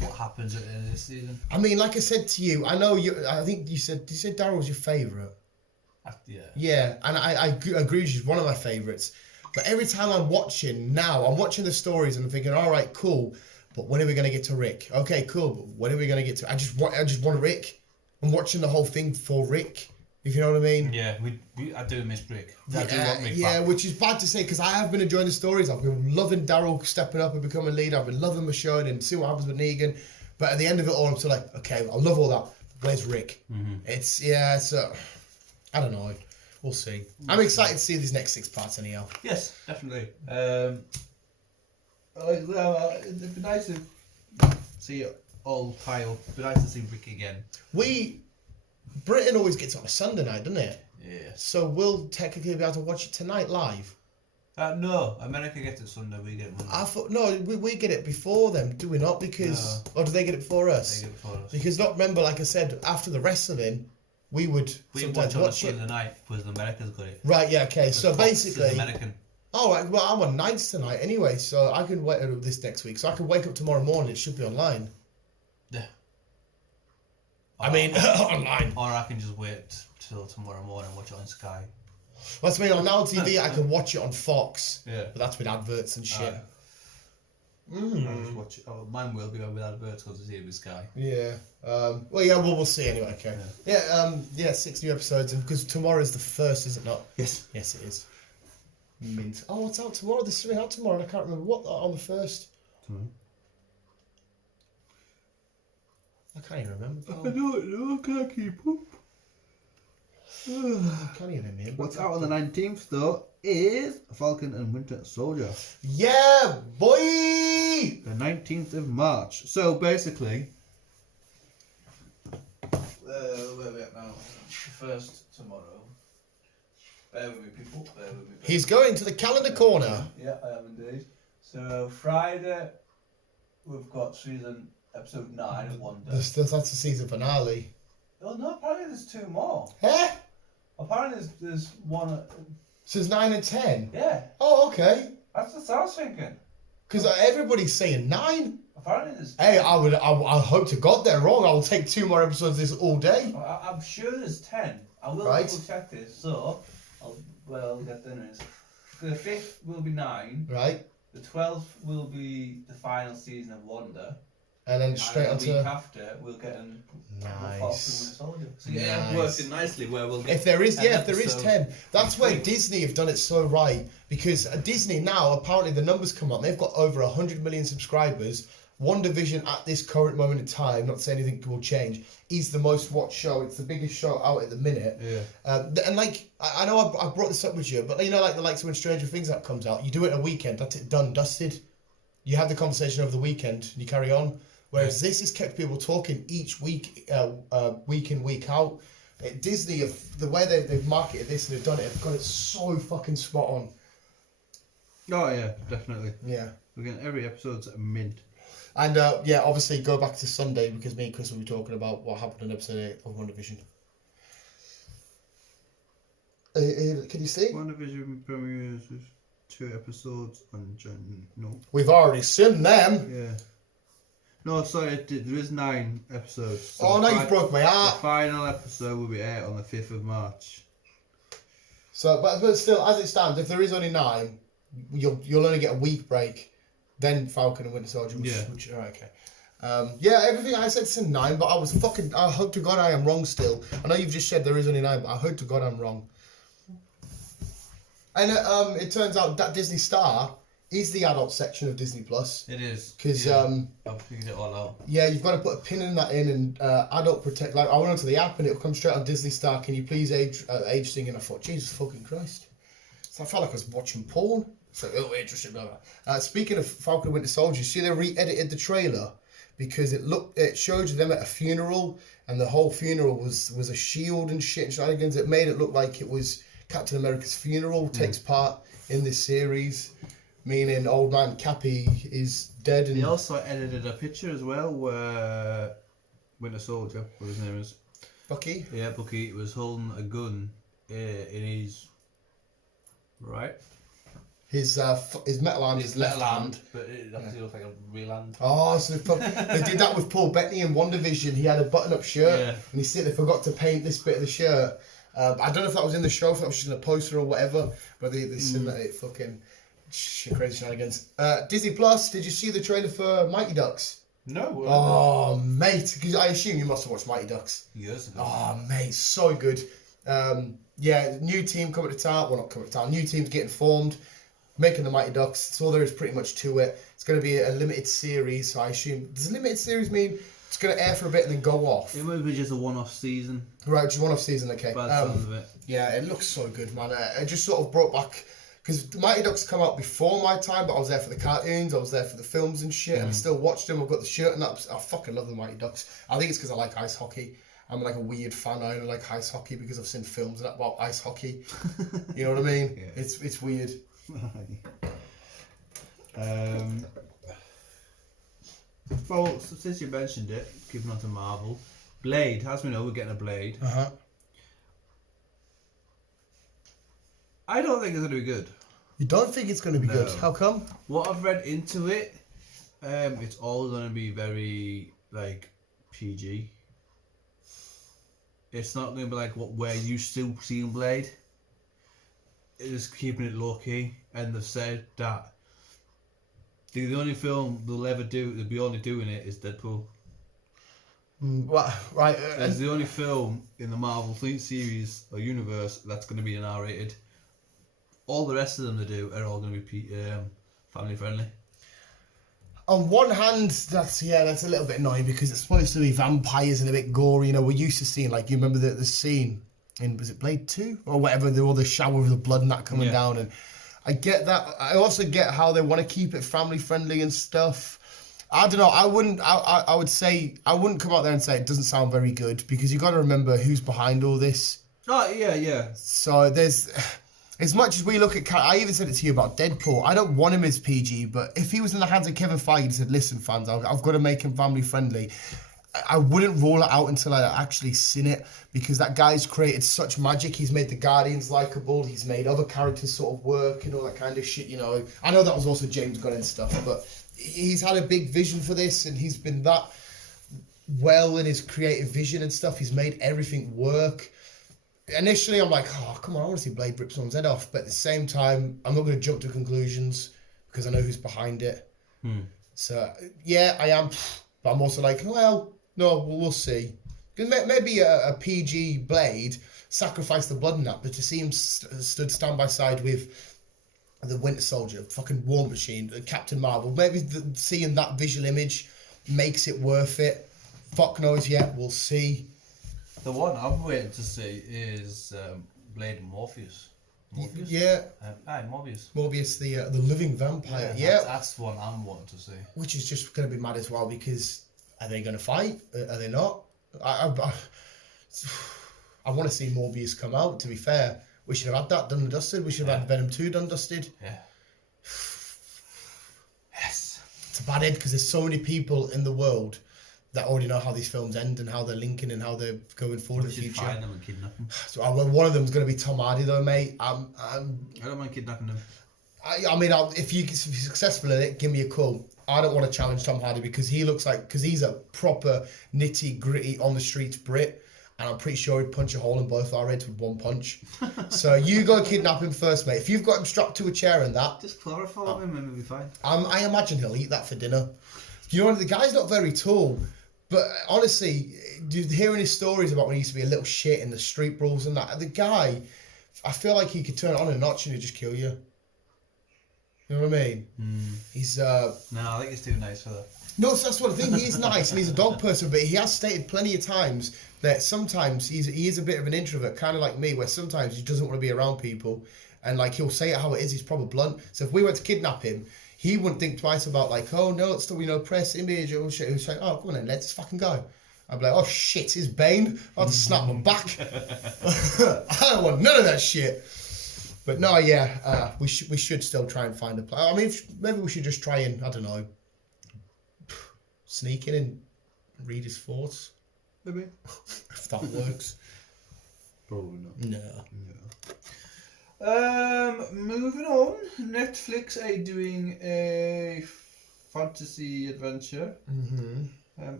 what happens at the end of this season. I mean, like I said to you, I know you. I think you said Daryl was your favourite. Yeah. Yeah, and I agree. She's one of my favourites. But every time I'm watching the stories and I'm thinking, all right, cool. But when are we going to get to Rick? Okay, cool. But when are we going to get to? I just want Rick. I'm watching the whole thing for Rick. If you know what I mean. Yeah, I do miss Rick. I do want Rick yeah, back. which is bad to say because I have been enjoying the stories. I've been loving Daryl stepping up and becoming leader. I've been loving Michonne and see what happens with Negan. But at the end of it all, I'm still like, okay, I love all that. Where's Rick? Mm-hmm. It's I don't know. We'll see. I'm excited to see these next 6 parts anyhow. Yes, definitely. It'd be nice to see it all Kyle. It'd be nice to see Rick again. Britain always gets on a Sunday night, doesn't it? Yeah. So we'll technically be able to watch it tonight live. No, America gets it Sunday, we get it Monday. I thought we get it before them, do we not? Because or do they get it before us? They get it before us. Because remember, like I said, after the wrestling, we would sometimes watch it. The night because America's got it. Right. Yeah. Okay. So Fox basically, is American. all right. Well, I'm on nights tonight anyway, so I can wait this next week. So I can wake up tomorrow morning. It should be online. Yeah. I mean, online. Or I can just wait till tomorrow morning and watch it on Sky. Well, that's me on Now TV. I can watch it on Fox. Yeah. But that's with adverts and shit. I'll just watch it. Oh, mine will be with adverts because it's here with Sky. Yeah. Well, yeah. We'll see anyway. Okay. Yeah. 6 new episodes, and because tomorrow is the 1st, is it not? Yes. Yes, it is. Mint. Oh, what's out tomorrow? There's something out tomorrow, and I can't remember what on the 1st. I can't even remember. I don't know. I can't keep up. I can't even remember. What's out on the 19th though is Falcon and Winter Soldier. Yeah, boy. The 19th of March. So basically, Where are we at now? First tomorrow. Bear with me, people. Bear with me. He's going to the calendar corner. Yeah, I am indeed. So Friday, we've got episode 9 of Wonder. That's the season finale. Oh no, apparently there's 2 more. Eh? Apparently there's one. So it's 9 and 10. Yeah, Oh, okay. that's what I was thinking. Because everybody's saying 9. Apparently there's. Hey, I hope to God they're wrong. I'll take 2 more episodes this all day. I'm sure there's 10. I will Right. double check this. So, I'll get there. The 5th will be 9. Right. The 12th will be the final season of Wonder. And then straight and onto. the week after, we'll get an Nice. Soldier. So yeah, Nice. it works in nicely where we'll get. If there is, an if there is episode 10, that's where between. Disney have done it so right. Because Disney now, apparently the numbers come up, they've got over 100 million subscribers. WandaVision at this current moment in time, not saying anything will change, is the most watched show. It's the biggest show out at the minute. yeah. And like, I know I brought this up with you, but you know, like the likes of when Stranger Things that comes out, you do it in a weekend, that's it, done, dusted. You have the conversation over the weekend, and you carry on. Whereas this has kept people talking each week, week in, week out. Disney, the way they've marketed this and they've done it, have got it so fucking spot on. Oh yeah, definitely. Yeah. We're getting every episode's a mint. And yeah, obviously go back to Sunday because me and Chris will be talking about what happened in episode 8 of WandaVision. Can you see? WandaVision premieres with 2 episodes on no. We've already seen them. Yeah. No, sorry, there is 9 episodes. So Oh, now you've broke my The heart. final episode will be aired on the 5th of March. So, but still, as it stands, if there is only 9, you'll only get a week break. Then Falcon and Winter Soldier. Which alright, okay. Yeah, everything I said is 9, but I hope to God I am wrong still. I know you've just said there is only 9, but I hope to God I'm wrong. And it turns out that Disney Star is the adult section of Disney Plus. It is. Because I've figured it all out. yeah, you've got to put a pin in that and adult protect. Like I went onto the app and it'll come straight on Disney Star. Can you please age thing? And I thought, Jesus fucking Christ! So I felt like I was watching porn. So oh, interesting. Blah, blah. Speaking of Falcon and Winter Soldier, you see they re-edited the trailer because it showed you them at a funeral, and the whole funeral was a shield and shit and shenanigans. It made it look like it was Captain America's funeral takes part in this series, meaning old man Cappy is dead. And he also edited a picture as well where Winter Soldier, what his name is, Bucky. Yeah, Bucky was holding a gun in his right. His metal hand is left hand. But it obviously looks like a real hand. Oh, so they did that with Paul Bettany in WandaVision. He had a button-up shirt, and he said they forgot to paint this bit of the shirt. I don't know if that was in the show, if that was just in a poster or whatever, but they said that it fucking crazy shenanigans. Disney Plus, did you see the trailer for Mighty Ducks? No. Oh, mate, because I assume you must have watched Mighty Ducks. Years ago. Oh, mate, so good. Yeah, new team coming to town. Well, not coming to town. New team's getting formed. Making the Mighty Ducks. That's all there is pretty much to it. It's going to be a limited series, so I assume... Does a limited series mean it's going to air for a bit and then go off? It might be just a one-off season. Right, just one-off season, okay. By the sounds of it. Yeah, it looks so good, man. It just sort of brought back... Because the Mighty Ducks come out before my time, but I was there for the cartoons, I was there for the films and shit, and I still watched them. I've got the shirt and that. I fucking love the Mighty Ducks. I think it's because I like ice hockey. I'm like a weird fan. I only like ice hockey because I've seen films about ice hockey. You know what I mean? Yeah. It's weird. Well, since you mentioned it, keeping on to Marvel, Blade, as we know, we're getting a Blade. Uh-huh. I don't think it's going to be good. You don't think it's going to be good? How come? What I've read into it, it's all going to be very, like, PG. It's not going to be like what we're used to seeing Blade. It's keeping it low key, and they've said that the only film they'll be only doing it is Deadpool. Right. It's the only film in the Marvel series or universe that's going to be an R-rated. All the rest of them they do are all going to be family friendly. On one hand, that's a little bit annoying because it's supposed to be vampires and a bit gory. You know, we're used to seeing, like, you remember the scene in, was it Blade 2? Or whatever, all the shower of the blood and that coming down. And I get that. I also get how they want to keep it family friendly and stuff. I don't know, I would say, I wouldn't come out there and say it doesn't sound very good because you got to remember who's behind all this. Oh, yeah. So there's... As much as we look at... I even said it to you about Deadpool. I don't want him as PG, but if he was in the hands of Kevin Feige and said, listen, fans, I've got to make him family-friendly, I wouldn't roll it out until I actually seen it, because that guy's created such magic. He's made the Guardians likeable. He's made other characters sort of work and all that kind of shit, you know. I know that was also James Gunn and stuff, but he's had a big vision for this, and he's been that well in his creative vision and stuff. He's made everything work. Initially, I'm like, oh, come on, I want to see Blade rip someone's head off. But at the same time, I'm not going to jump to conclusions because I know who's behind it. So, yeah, I am. But I'm also like, well, no, we'll see. Because maybe a PG Blade sacrificed the blood in that, but to see him stood stand by side with the Winter Soldier, fucking War Machine, Captain Marvel, maybe seeing that visual image makes it worth it. Fuck knows yet, we'll see. The one I'm waiting to see is Blade and Morpheus. Yeah. Morbius. Morbius, the living vampire. Yeah. That's the one I'm wanting to see. Which is just going to be mad as well, because are they going to fight? Are they not? I want to see Morbius come out, to be fair. We should have had that done and dusted. We should have had Venom 2 done and dusted. Yeah. Yes. It's a bad head because there's so many people in the world that already know how these films end and how they're linking and how they're going forward in the future. Find them and kidnap them. So one of them is going to be Tom Hardy, though, mate. I don't mind kidnapping them. I mean, if you're successful in it, give me a call. I don't want to challenge Tom Hardy because he looks like, because he's a proper nitty gritty on the streets Brit, and I'm pretty sure he'd punch a hole in both our heads with one punch. So you go kidnap him first, mate. If you've got him strapped to a chair and that, Just chloroform him and we'll be fine. I imagine he'll eat that for dinner. You know, the guy's not very tall, but honestly, hearing his stories about when he used to be a little shit in the street brawls and that, the guy, I feel like he could turn it on a notch and he'd just kill you. You know what I mean? He's No, I think he's too nice for that. no, so that's what I think. He is nice and he's a dog person, but he has stated plenty of times that sometimes he is a bit of an introvert, kind of like me, where sometimes he doesn't want to be around people, and like he'll say it how it is. He's probably blunt. So if we went to kidnap him, he wouldn't think twice about like, oh no, it's still press image or shit. He was like, oh, come on then, let's fucking go. I'd be like, oh shit, it's Bane. I'll just snap my back. I don't want none of that shit. But no, yeah, we should still try and find a plan. I mean, maybe we should just try and, I don't know, sneak in and read his thoughts. Maybe. If that works. Probably not. No. Moving on. Netflix are doing a fantasy adventure. Mm-hmm.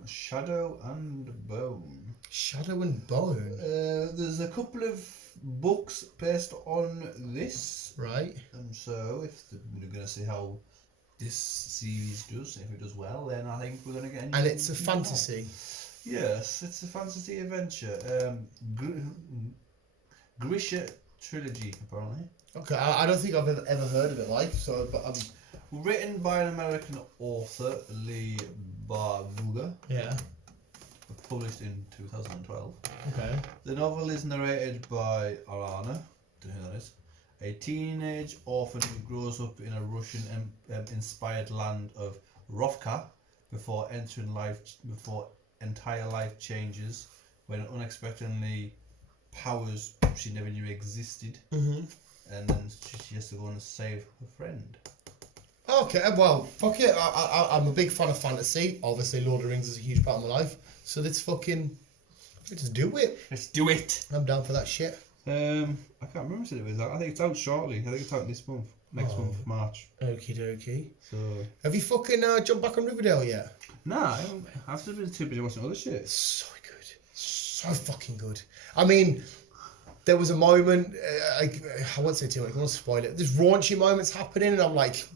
Shadow and Bone. Shadow and Bone. There's a couple of books based on this. Right. So if we're going to see how this series does, if it does well, then I think we're going to get. And it's a fantasy. Yes, it's a fantasy adventure. Grisha trilogy, apparently. Okay, I don't think I've ever heard of it, but Written by an American author, Lee Barbuga. Yeah. Published in 2012. Okay. The novel is narrated by Alana, don't know who that is, a teenage orphan who grows up in a Russian-inspired land of Rovka before entire life changes when unexpectedly powers she never knew existed, and then she has to go and save her friend. Okay, well, fuck it. I'm a big fan of fantasy. Obviously, Lord of the Rings is a huge part of my life. So let's just do it. Let's do it. I'm down for that shit. I can't remember when it was out. I think it's out shortly. I think it's out this month. Next month, March. Okie dokie. So. Have you fucking jumped back on Riverdale yet? Nah, I haven't. I've just been too busy watching other shit. So good. So fucking good. I mean, there was a moment, I won't say too much, I won't spoil it. There's raunchy moments happening, and I'm like,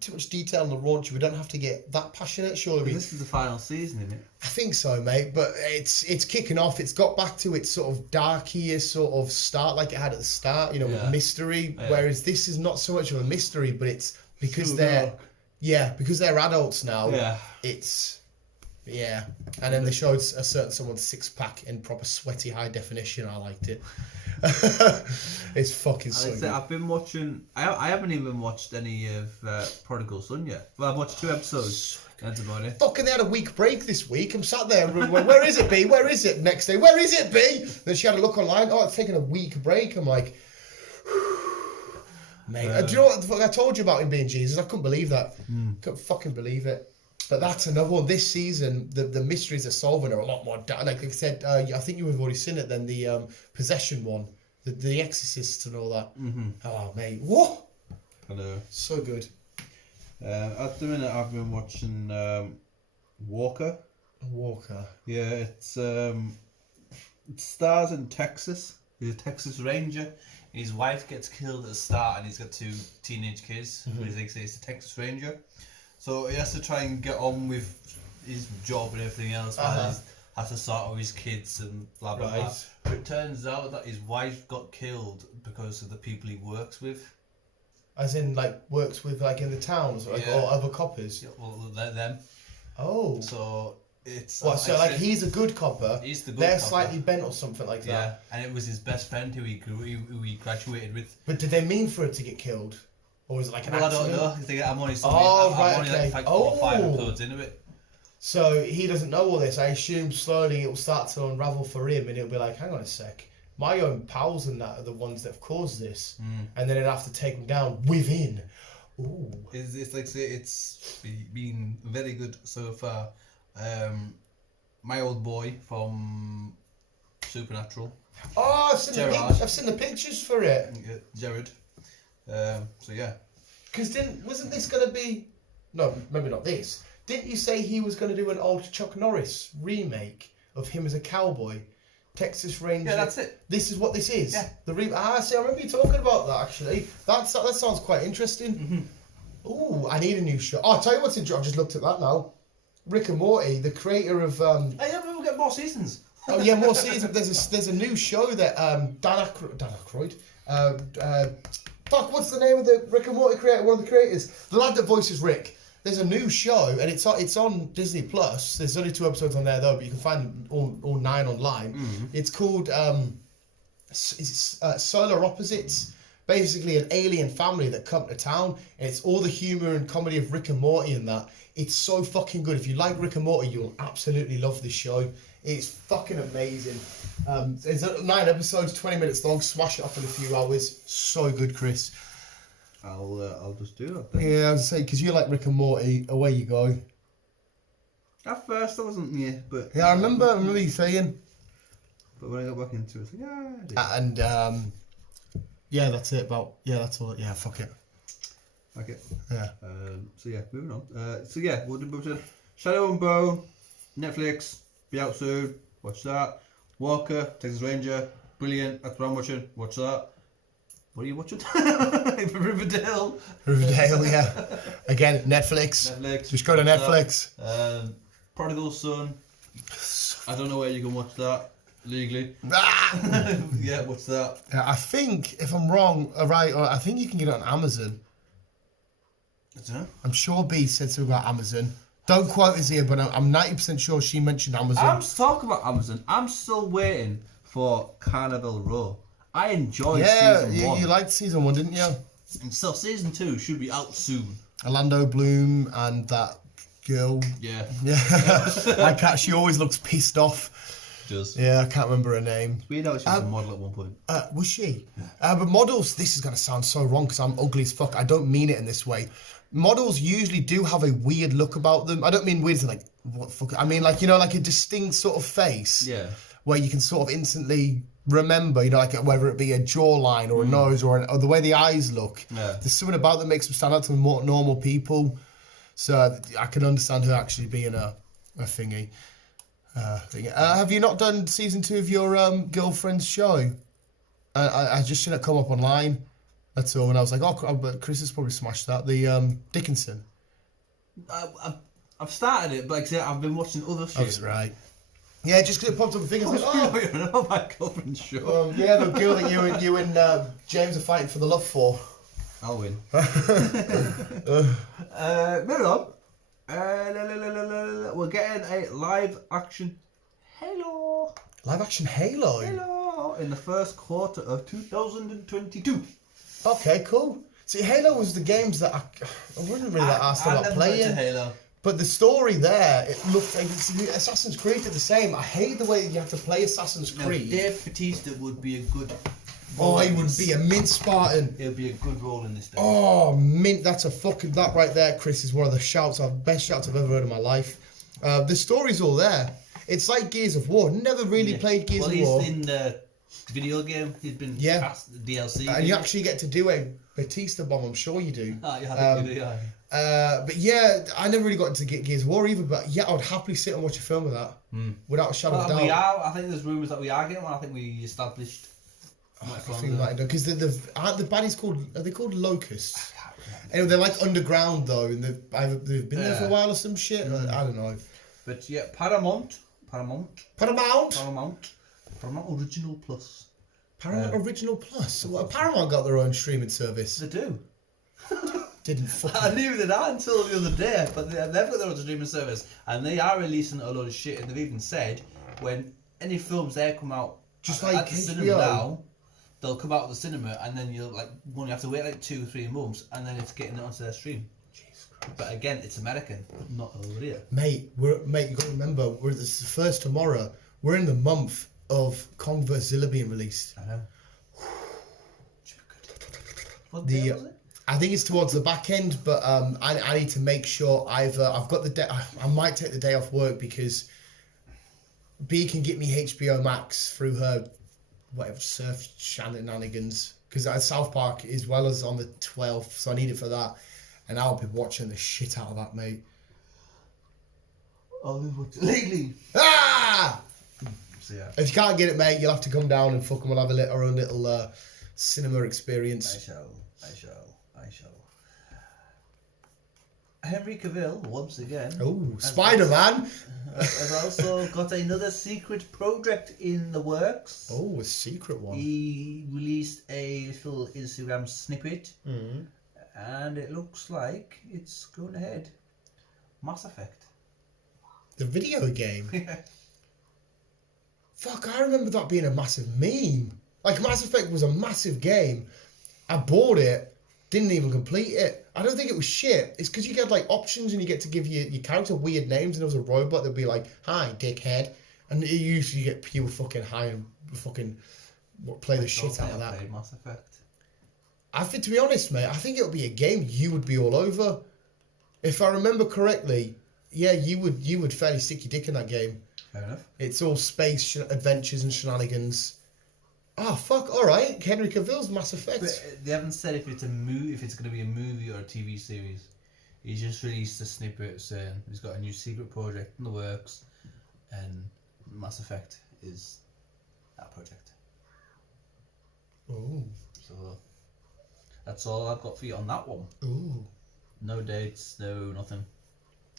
too much detail on the raunchy. We don't have to get that passionate, surely. This is the final season, isn't it? I think so, mate. But it's kicking off. It's got back to its sort of darkier sort of start, like it had at the start. With mystery. Yeah. Whereas this is not so much of a mystery, but it's because because they're adults now. Yeah. And then they showed a certain someone's six-pack in proper sweaty high definition. I liked it. It's fucking so good. I've been watching. I haven't even watched any of Prodigal Son yet. Well, I've watched 2 episodes. That's about it. Fucking, they had a week break this week. I'm sat there. Where is it, B? Where is it? Next day, where is it, B? Then she had a look online. Oh, it's taking a week break. I'm like, mate. Do you know what the fuck I told you about him being Jesus? I couldn't believe that. Couldn't fucking believe it. But that's another one. This season, the mysteries they're solving are a lot more. Like I said, I think you have already seen it. Then the possession one, the Exorcist and all that. Oh, mate, what? I know. So good. At the minute, I've been watching Walker. Walker. Yeah, it stars in Texas. He's a Texas Ranger. His wife gets killed at the start, and he's got 2 teenage kids. He thinks he's a Texas Ranger. So he has to try and get on with his job and everything else. He has to sort out his kids and blah, blah, blah. But it turns out that his wife got killed because of the people he works with. As in, like, works with, like, in the towns, or other coppers? Yeah, well, they're them. Oh. So it's... What, so, like, he's a good copper, he's the good they're copper. slightly bent or something like that? Yeah, and it was his best friend who he graduated with. But did they mean for her to get killed? Or was it like an accident? I don't know. I'm only, like 4 or 5 episodes into it. So he doesn't know all this. I assume slowly it will start to unravel for him, and he'll be like, hang on a sec. My own pals and that are the ones that have caused this. And then he'll have to take them down within. Ooh. It's like, say, it's been very good so far. My old boy from Supernatural. Oh, I've seen the pictures for it. Jared. So yeah. Because wasn't this going to be... No, maybe not this. Didn't you say he was going to do an old Chuck Norris remake of him as a cowboy? Texas Ranger. Yeah, that's it. This is what this is? Yeah. See, I remember you talking about that, actually. That sounds quite interesting. Ooh, I need a new show. Oh, I'll tell you what's interesting. I've just looked at that now. Rick and Morty, the creator of... Hey, we'll get more seasons. Oh, yeah, more seasons. There's a new show that Dan Aykroyd... what's the name of the Rick and Morty creator? One of the creators, the lad that voices Rick. There's a new show, and it's on Disney Plus. There's only 2 episodes on there though, but you can find all 9 online. It's called Solar Opposites. basically an alien family that come to town, and it's all the humour and comedy of Rick and Morty and that. It's so fucking good. If you like Rick and Morty, you'll absolutely love this show. It's fucking amazing. It's 9 episodes, 20 minutes long. Smash it off in a few hours. So good, Chris. I'll just do that then. Yeah, I was saying, because you like Rick and Morty, away you go. At first I wasn't, but... Yeah, I remember you saying. But when I got back into it, I was like, yeah, I did. And, yeah, that's it. That's all. Yeah, fuck it. Okay. Yeah. So yeah, moving on. What did we say? Shadow and Bone, Netflix, be out soon. Watch that. Walker, Texas Ranger, brilliant. That's what I'm watching. Watch that. What are you watching? Riverdale. Riverdale, yeah. Again, Netflix. Just go to Netflix. Prodigal Son. I don't know where you can watch that legally. Yeah, what's that? I think, if I'm wrong, I think you can get it on Amazon. I don't know. I'm sure B said something about Amazon. Don't quote us here, but I'm 90% sure she mentioned Amazon. I'm talking about Amazon. I'm still waiting for Carnival Row. I enjoyed season 1. You liked season 1, didn't you? And so season 2 should be out soon. Orlando Bloom and that girl. Yeah. Yeah. She always looks pissed off. Does. Yeah, I can't remember her name. It's weird how she was a model at one point. Was she? But models, this is going to sound so wrong because I'm ugly as fuck. I don't mean it in this way. Models usually do have a weird look about them. I don't mean weird as in like, what the fuck? I mean like, like a distinct sort of face. Yeah. Where you can sort of instantly remember, like whether it be a jawline or a nose or the way the eyes look. Yeah. There's something about that makes them stand out to more normal people. So I can understand her actually being a thingy. Have you not done season 2 of your girlfriend's show? I just seen it come up online. That's all. And I was like, but Chris has probably smashed that. The Dickinson. I've started it, but like I said, I've been watching other shit. That's right. Yeah, just because it popped up a thing. I was like, oh my girlfriend's show. Yeah, the girl that you and James are fighting for the love for. I'll win. Moving on. We're getting a live action Halo. Live action Halo? Halo in the first quarter of 2022. Okay, cool. See, Halo was the games that I wasn't really that asked about playing. Halo. But the story there, it looked like Assassin's Creed did the same. I hate the way you have to play Assassin's Creed. Dave Bautista would be a good. He would be a mint Spartan. He'll be a good role in this. Day. Oh, mint! That's that right there, Chris, is one of the best shouts I've ever heard in my life. The story's all there. It's like Gears of War. Never really played Gears of War. Well, he's in the video game. He's been cast the DLC. And you actually get to do a Batista bomb. I'm sure you do. You have to do it, but yeah, I never really got into Gears of War either. But yeah, I would happily sit and watch a film of that without a shadow of a doubt. I think there's rumours that we are getting one. I think we established. Because the baddies are they called locusts? Anyway, they're like underground though, and they've been there for a while or some shit. I don't know. But yeah, Paramount Original Plus. Paramount Original Plus. Well, Paramount got their own streaming service. They do. Didn't fucking... I knew that until the other day, but they've got their own streaming service, and they are releasing a lot of shit. And they've even said when any films there come out, just at like the cinema now, they'll come out of the cinema, and then you'll only have to wait 2 or 3 months, and then it's getting it onto their stream. Jesus Christ. But again, it's American, not over here. Mate, you got to remember, this is the first tomorrow. We're in the month of Kong vs. Godzilla being released. I know. Should be good. What day was it? I think it's towards the back end, but I need to make sure I've got the day. I might take the day off work because B can get me HBO Max through her whatever surf shenanigans, because South Park as well as on the 12th, so I need it for that, and I'll be watching the shit out of that, mate. I'll be watching legally. Ah! So yeah. If you can't get it, mate, you'll have to come down and we'll have our own little cinema experience. I shall. Henry Cavill, once again. Oh, Spiderman! Has also got another secret project in the works. Oh, a secret one. He released a little Instagram snippet, and it looks like it's going ahead. Mass Effect. The video game? Fuck, I remember that being a massive meme. Like, Mass Effect was a massive game. I bought it, didn't even complete it. I don't think it was shit. It's because you get like options and you get to give your character weird names, and there was a robot that'd be like, "Hi, dickhead," and you usually get people fucking high and fucking play the shit out of that. Mass Effect. I think, to be honest, mate, I think it would be a game you would be all over. If I remember correctly, yeah, you would fairly stick your dick in that game. Fair enough. It's all space adventures and shenanigans. Oh fuck! All right, Henry Cavill's Mass Effect. But they haven't said if it's going to be a movie or a TV series. He's just released a snippet saying he's got a new secret project in the works, and Mass Effect is that project. Ooh. So that's all I've got for you on that one. Ooh. No dates, no nothing.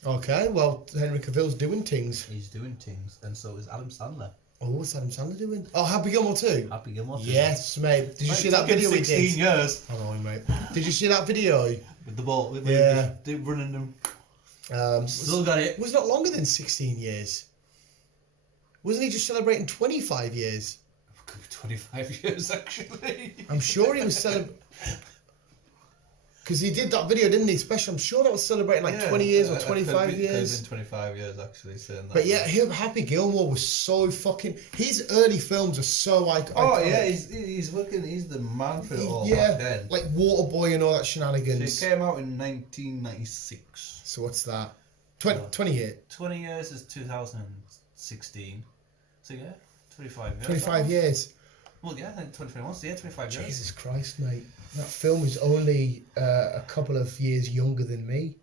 Okay, well, Henry Cavill's doing things. He's doing things, and so is Adam Sandler. Oh, what's Adam Sandler doing? Oh, Happy Gilmore 2. Happy Gilmore 2. Yes, mate. Did you see that It took him video we 16 did? years. I know, mate. Did you see that video? With the ball. With Yeah. They running them. Still got it. Was not longer than 16 years. Wasn't he just celebrating 25 years? 25 years, actually. I'm sure he was celebrating... Because he did that video, didn't he? Special. I'm sure that was celebrating like 20 years or 25 years. Could have been 25 years, actually, saying that. But yeah, Happy Gilmore was so fucking... His early films are so iconic. Oh yeah, he's the man for it all back then. Like Waterboy and all that shenanigans. So it came out in 1996. So what's that? 20 years. 20 years is 2016. So yeah, 25 years. 25 years. Well, yeah, I think 2021. So yeah, 25 years. Jesus Christ, mate. That film is only a couple of years younger than me.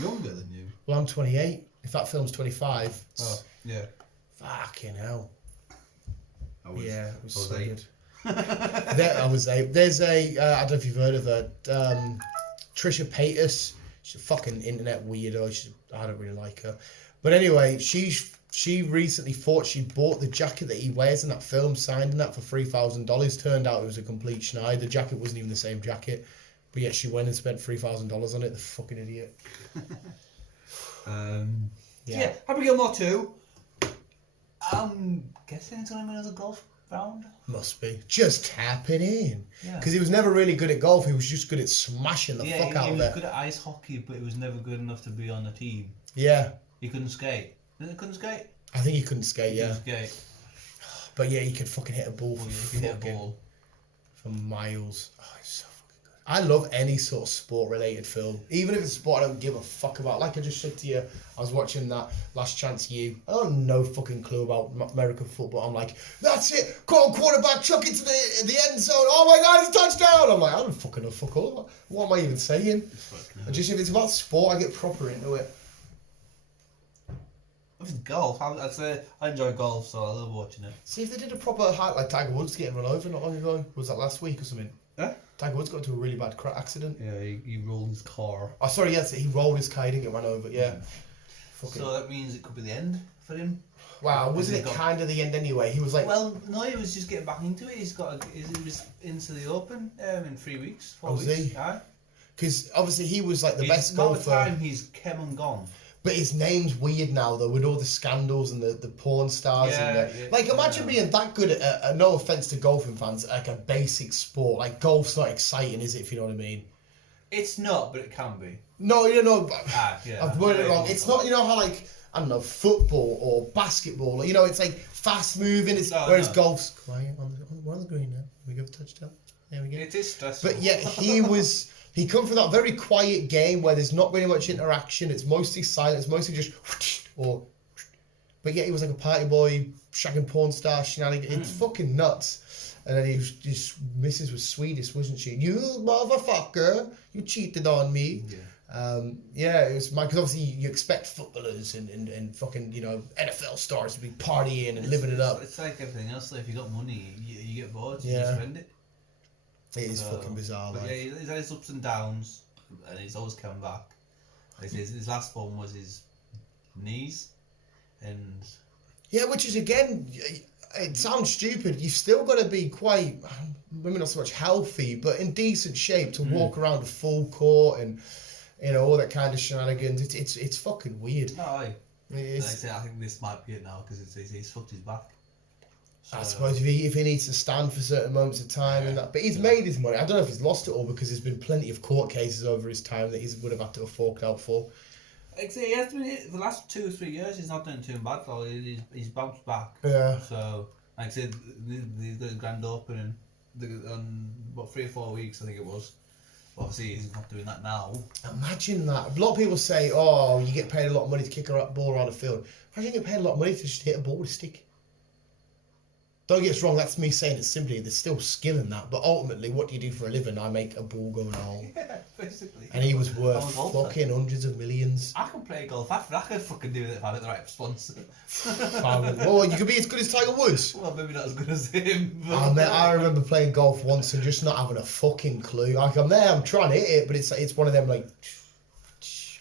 Younger than you? Well, I'm 28. If that film's 25. Oh, yeah. Fucking hell. It was so 8. good. I was 8. There's I don't know if you've heard of her. Trisha Paytas. She's a fucking internet weirdo. I don't really like her. But anyway, she recently thought she bought the jacket that he wears in that film, signed in that for $3,000. Turned out it was a complete schneid. The jacket wasn't even the same jacket. But yet she went and spent $3,000 on it. The fucking idiot. Yeah, Happy Gilmore 2. I'm guessing it's going to be another golf round. Must be. Just tap it in. Yeah. Because he was never really good at golf. He was just good at smashing the fuck out he of was it. good at ice hockey, but he was never good enough to be on the team. Yeah. He couldn't skate. He couldn't skate? I think he couldn't skate, yeah. He couldn't skate. But yeah, he could fucking hit a ball Well, for, he could hit a ball. for miles. Oh, he's so fucking good. I love any sort of sport-related film. Even if it's a sport I don't give a fuck about. Like I just said to you, I was watching that Last Chance U. I don't have no fucking clue about American football. I'm like, that's it! Call quarterback, chuck it to the end zone. Oh my God, it's a touchdown! I'm like, I don't fucking know fuck all. What am I even saying? Just if it's about sport, I get proper into it. If it's golf, I'd say I enjoy golf, so I love watching it. See, if they did a proper highlight, like Tiger Woods getting run over not long ago. Was that last week or something? Huh? Tiger Woods got into a really bad accident. Yeah, he rolled his car. Oh, sorry, yes, he rolled his car, he didn't get run over, yeah. Fucking... So that means it could be the end for him. Wow, wasn't it kind of the end anyway? He was like... Well, no, he was just getting back into it. He was into the Open in 3 weeks, 4 weeks. Was he? Aye. Because obviously he was like the best All golfer. the time he's come and gone. But his name's weird now, though, with all the scandals and the porn stars. Like, imagine being that good at, no offence to golfing fans, like a basic sport. Like, golf's not exciting, is it, if you know what I mean? It's not, but it can be. No, you know, Yeah, I've worded it wrong. It's not, you know how, like, I don't know, football or basketball, you know, it's like fast moving, whereas golf's quiet we're on the green now. We go for touchdown. There we go. It is stressful. But yeah, he come from that very quiet game where there's not really much interaction. It's mostly silent. It's mostly just but yeah, he was like a party boy, shagging porn star, shenanigans. It's fucking nuts. And then he was just, Mrs. was Swedish, wasn't she? You motherfucker, you cheated on me. Yeah. It was because obviously you expect footballers and fucking, you know, NFL stars to be partying and living it up. It's like everything else. Like if you got money, you get bored. You Yeah. spend it. It is fucking bizarre. But like. yeah, he's had his ups and downs, and he's always come back. Like his last one was his knees, and Yeah, which is again, it sounds stupid. You've still got to be quite, maybe not so much healthy, but in decent shape to walk around a full court and, you know, all that kind of shenanigans. It's fucking weird. no, It is. like I say, I think this might be it now because he's fucked his back. I suppose if he needs to stand for certain moments of time and that, but he's made his money. I don't know if he's lost it all because there's been plenty of court cases over his time that he would have had to have forked out for. He has been the last 2 or 3 years. He's not doing too bad though. He's bounced back. Yeah. So like I said, he's got his grand opening on about 3 or 4 weeks, I think it was. Obviously, he's not doing that now. Imagine that. A lot of people say, "Oh, you get paid a lot of money to kick a ball around the field." Imagine you get paid a lot of money to just hit a ball with a stick. Don't get us wrong, that's me saying it simply. There's still skill in that, but ultimately, what do you do for a living? I make a ball go in a hole. Yeah, basically. And he was worth fucking hundreds of millions. I can play golf. I could fucking do it if I had the right sponsor. Well, you could be as good as Tiger Woods. Well, maybe not as good as him. But... Oh, man, I remember playing golf once and just not having a fucking clue. Like, I'm there, I'm trying to hit it, but it's one of them, like...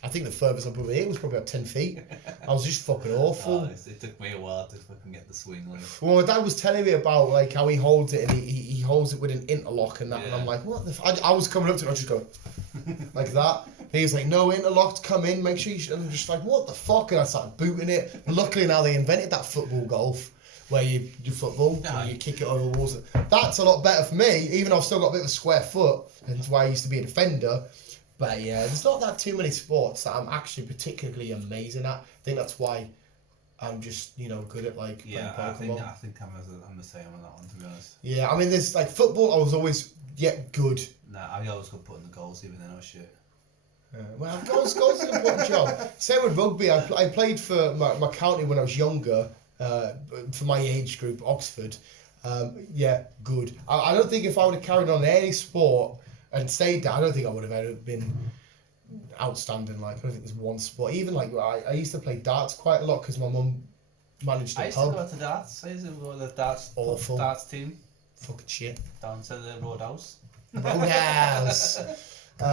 I think the furthest I probably hit was probably about 10 feet. I was just fucking awful. It took me a while to fucking get the swing. Like. Well, my dad was telling me about like how he holds it and he holds it with an interlock and that, and I'm like, what the? I was coming up to it, I just go like that. And he was like, no interlocks, come in, make sure you. And I'm just like, what the fuck? And I started booting it. Luckily now they invented that football golf where you do football and you kick it over walls. That's a lot better for me, even though I've still got a bit of a square foot. That's why I used to be a defender. But yeah, there's not that too many sports that I'm actually particularly amazing at. I think that's why I'm just, good at like playing Pokemon. I think I'm the same on that one, to be honest. Yeah, I mean, there's like football. I was always good. Nah, I always got put in the goals, even then I was shit. Well, goals is an important job. Same with rugby. I played for my county when I was younger, for my age group, Oxford. Yeah, good. I don't think if I would have carried on any sport and stayed there, I don't think I would have ever been outstanding. Like, I don't think there's one sport. Even like I used to play darts quite a lot because my mum managed a pub. I used to go to darts. I used to go to the darts team. Fucking shit. Down to the roadhouse. Roadhouse.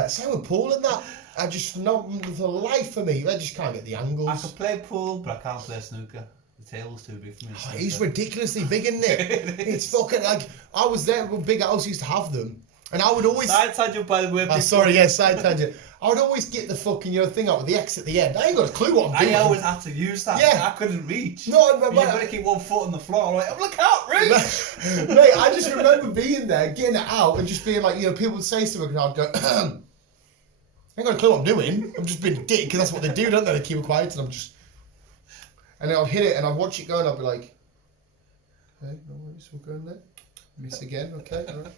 Same with pool and that. I just not for the life of me. I just can't get the angles. I could play pool, but I can't play snooker. The table's too big for me. Oh, he's ridiculously big, isn't it? It's fucking like I was there when Big House used to have them. And I would always... Side tangent, by the way. Side tangent. I would always get the fucking thing out with the X at the end. I ain't got a clue what I'm doing. I always had to use that. Yeah. I couldn't reach. No, you've got to keep one foot on the floor. I'm like, I can't reach. Mate, I just remember being there, getting it out, and just being like, people would say something, and I'd go, I ain't got a clue what I'm doing. I'm just being a dick, because that's what they do, don't they? They keep it quiet, and I'm just... And then I'd hit it, and I'd watch it go, and I'd be like, okay, no worries, we'll go in there. Miss again, okay, all right.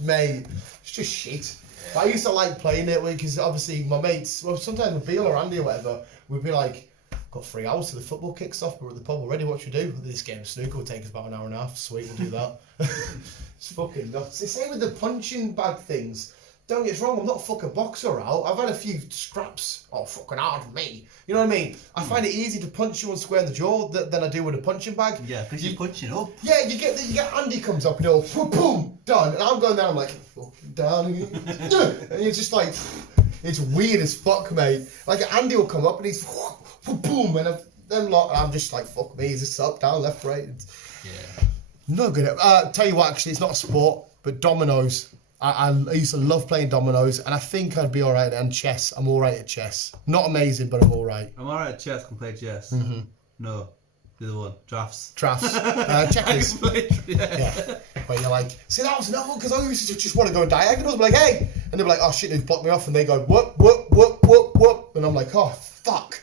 Mate, it's just shit. I used to like playing it because obviously my mates, well, sometimes with Beal or Andy or whatever, we'd be like, got 3 hours till the football kicks off, but we're at the pub already, what should we do? This game of snooker will take us about an hour and a half. Sweet, we'll do that. It's fucking nuts. It's the same with the punching bag things. Don't get us wrong, I'm not a fucking boxer out. I've had a few scraps. Oh, fucking hard for me. You know what I mean? I find it easy to punch you one square in the jaw than I do with a punching bag. Yeah, because you punch it up. Yeah, you get Andy comes up and he'll boom, boom, done. And I'm going down, I'm like, fucking down again. And it's just like, it's weird as fuck, mate. Like Andy will come up and he's boom, and I'm just like, fuck me, he's just up, down, left, right. Yeah. No good at tell you what, actually, it's not a sport, but dominoes. I used to love playing dominoes, and I think I'd be alright. And chess, I'm alright at chess. Not amazing, but I'm alright. I'm alright at chess, can play chess. Mm-hmm. No, the other one, drafts. Checkers. Yeah. Where you're like, see, that was another one, because I used to just want to go in diagonals, I'm like, hey! And they're like, oh shit, they've blocked me off, and they go, whoop, whoop, whoop, whoop, whoop. And I'm like, oh, fuck.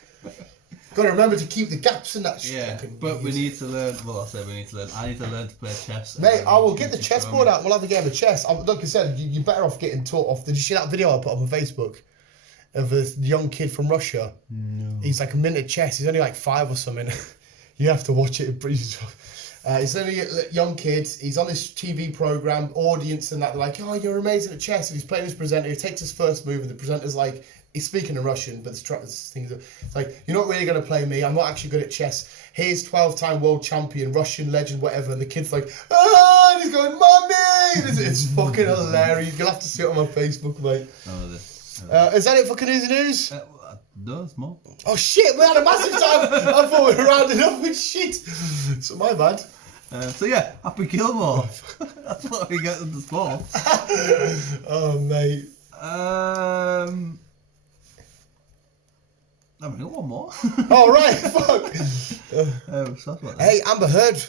Gotta remember to keep the gaps in that shit. Yeah, but we need to learn. Well, I need to learn to play chess. Mate, I will get the chessboard out. We'll have a game of chess. Like I said, you're better off getting taught off. Did you see that video I put up on Facebook of a young kid from Russia? No. He's like a minute at chess. He's only like 5 or something. You have to watch it. He's only a young kid. He's on this TV program, audience and that. They're like, oh, you're amazing at chess. And he's playing his presenter. He takes his first move, and the presenter's like, he's speaking in Russian, but this thing's it's like, you're not really going to play me. I'm not actually good at chess. Here's 12-time world champion, Russian legend, whatever. And the kid's like, ah, and he's going, Mommy! It's fucking hilarious. You'll have to see it on my Facebook, mate. Is that it for Canoes and News? No, it's more. Oh, shit, we had a massive time. I thought we were rounding up with shit. So my bad. So yeah, Happy Gilmore. That's what we get in the sport. Oh, mate. I've got one more. Oh, right, fuck. Sorry about that. Hey, Amber Heard.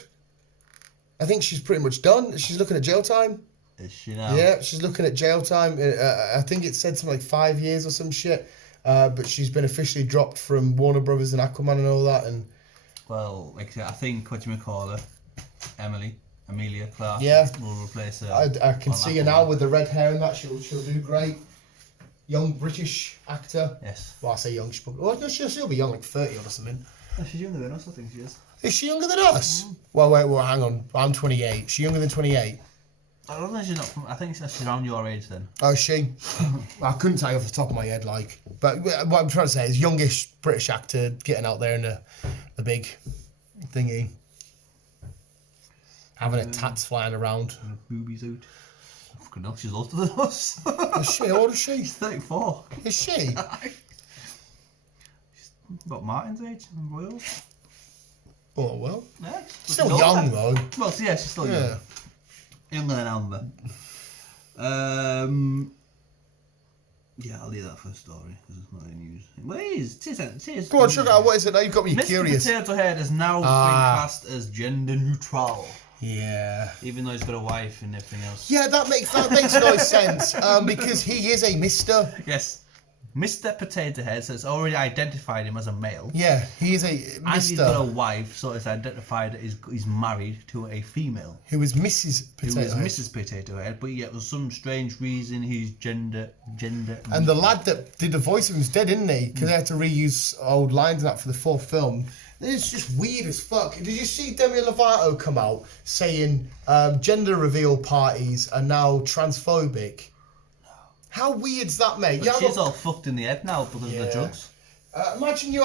I think she's pretty much done. She's looking at jail time. Is she now? Yeah, she's looking at jail time. I think it said something like 5 years or some shit. But she's been officially dropped from Warner Brothers and Aquaman and all that. And well, like I think what you may call her, Amelia Clark. Yeah. Will replace her. I can see her now with the red hair and that. She'll do great. Young British actor. Yes. Well, I say young. Well, no, she'll be young, like 30 or something. Oh, she's younger than us. I think she is. Is she younger than us? Well, hang on. I'm 28. She younger than 28? I don't think she's not. I think she's around your age then. Oh, is she? I couldn't tell you off the top of my head, like. But what I'm trying to say is, youngish British actor getting out there in the big thingy, having her tats flying around. Boobies out. Fucking hell, she's older than us. Is she? How old is she? She's 34. Is she? She's about Martin's age in Wales. Oh well. Yeah. Still young though. Well, yeah, she's still young. Yeah. Younger than Amber. Yeah, I'll leave that for a story because it's not any news. Well, it is. Go on, sugar. What is it now? You've got me Mr. curious. Potato Head has now been cast as gender neutral. Yeah. Even though he's got a wife and everything else. Yeah, that makes no sense. Because he is a Mister. Yes. Mr. Potato Head, so it's already identified him as a male. Yeah, he is a And he's got a Mister wife, so it's identified that he's married to a female. who is Mrs. Potato Who is Head. Mrs. Potato Head, but yet for some strange reason he's gender. And the lad that did the voice of him is dead, isn't he? Because they had to reuse old lines and that for the fourth film. It's just weird as fuck. Did you see Demi Lovato come out saying gender reveal parties are now transphobic? How weird's that, mate? But she's all fucked in the head now because of the drugs. Imagine you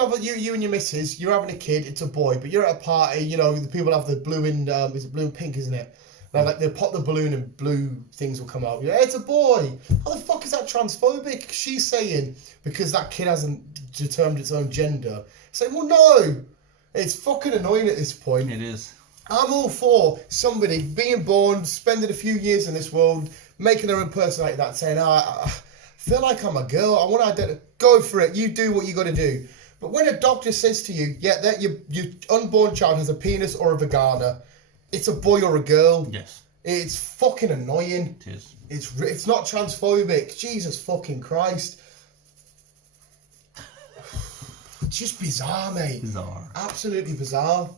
and your missus, you're having a kid, it's a boy, but you're at a party, you know, the people have the blue and, is it blue and pink, isn't it? Like they pop the balloon and blue things will come out. Yeah, it's a boy. How the fuck is that transphobic? She's saying, because that kid hasn't determined its own gender. Saying, well, no. It's fucking annoying at this point. It is. I'm all for somebody being born, spending a few years in this world, making her impersonate that, saying, I feel like I'm a girl, I want to identify. Go for it, you do what you got to do. But when a doctor says to you, yeah, that your unborn child has a penis or a vagina, it's a boy or a girl. Yes. It's fucking annoying. It is. It's not transphobic. Jesus fucking Christ. It's just bizarre, mate. Bizarre. Absolutely bizarre.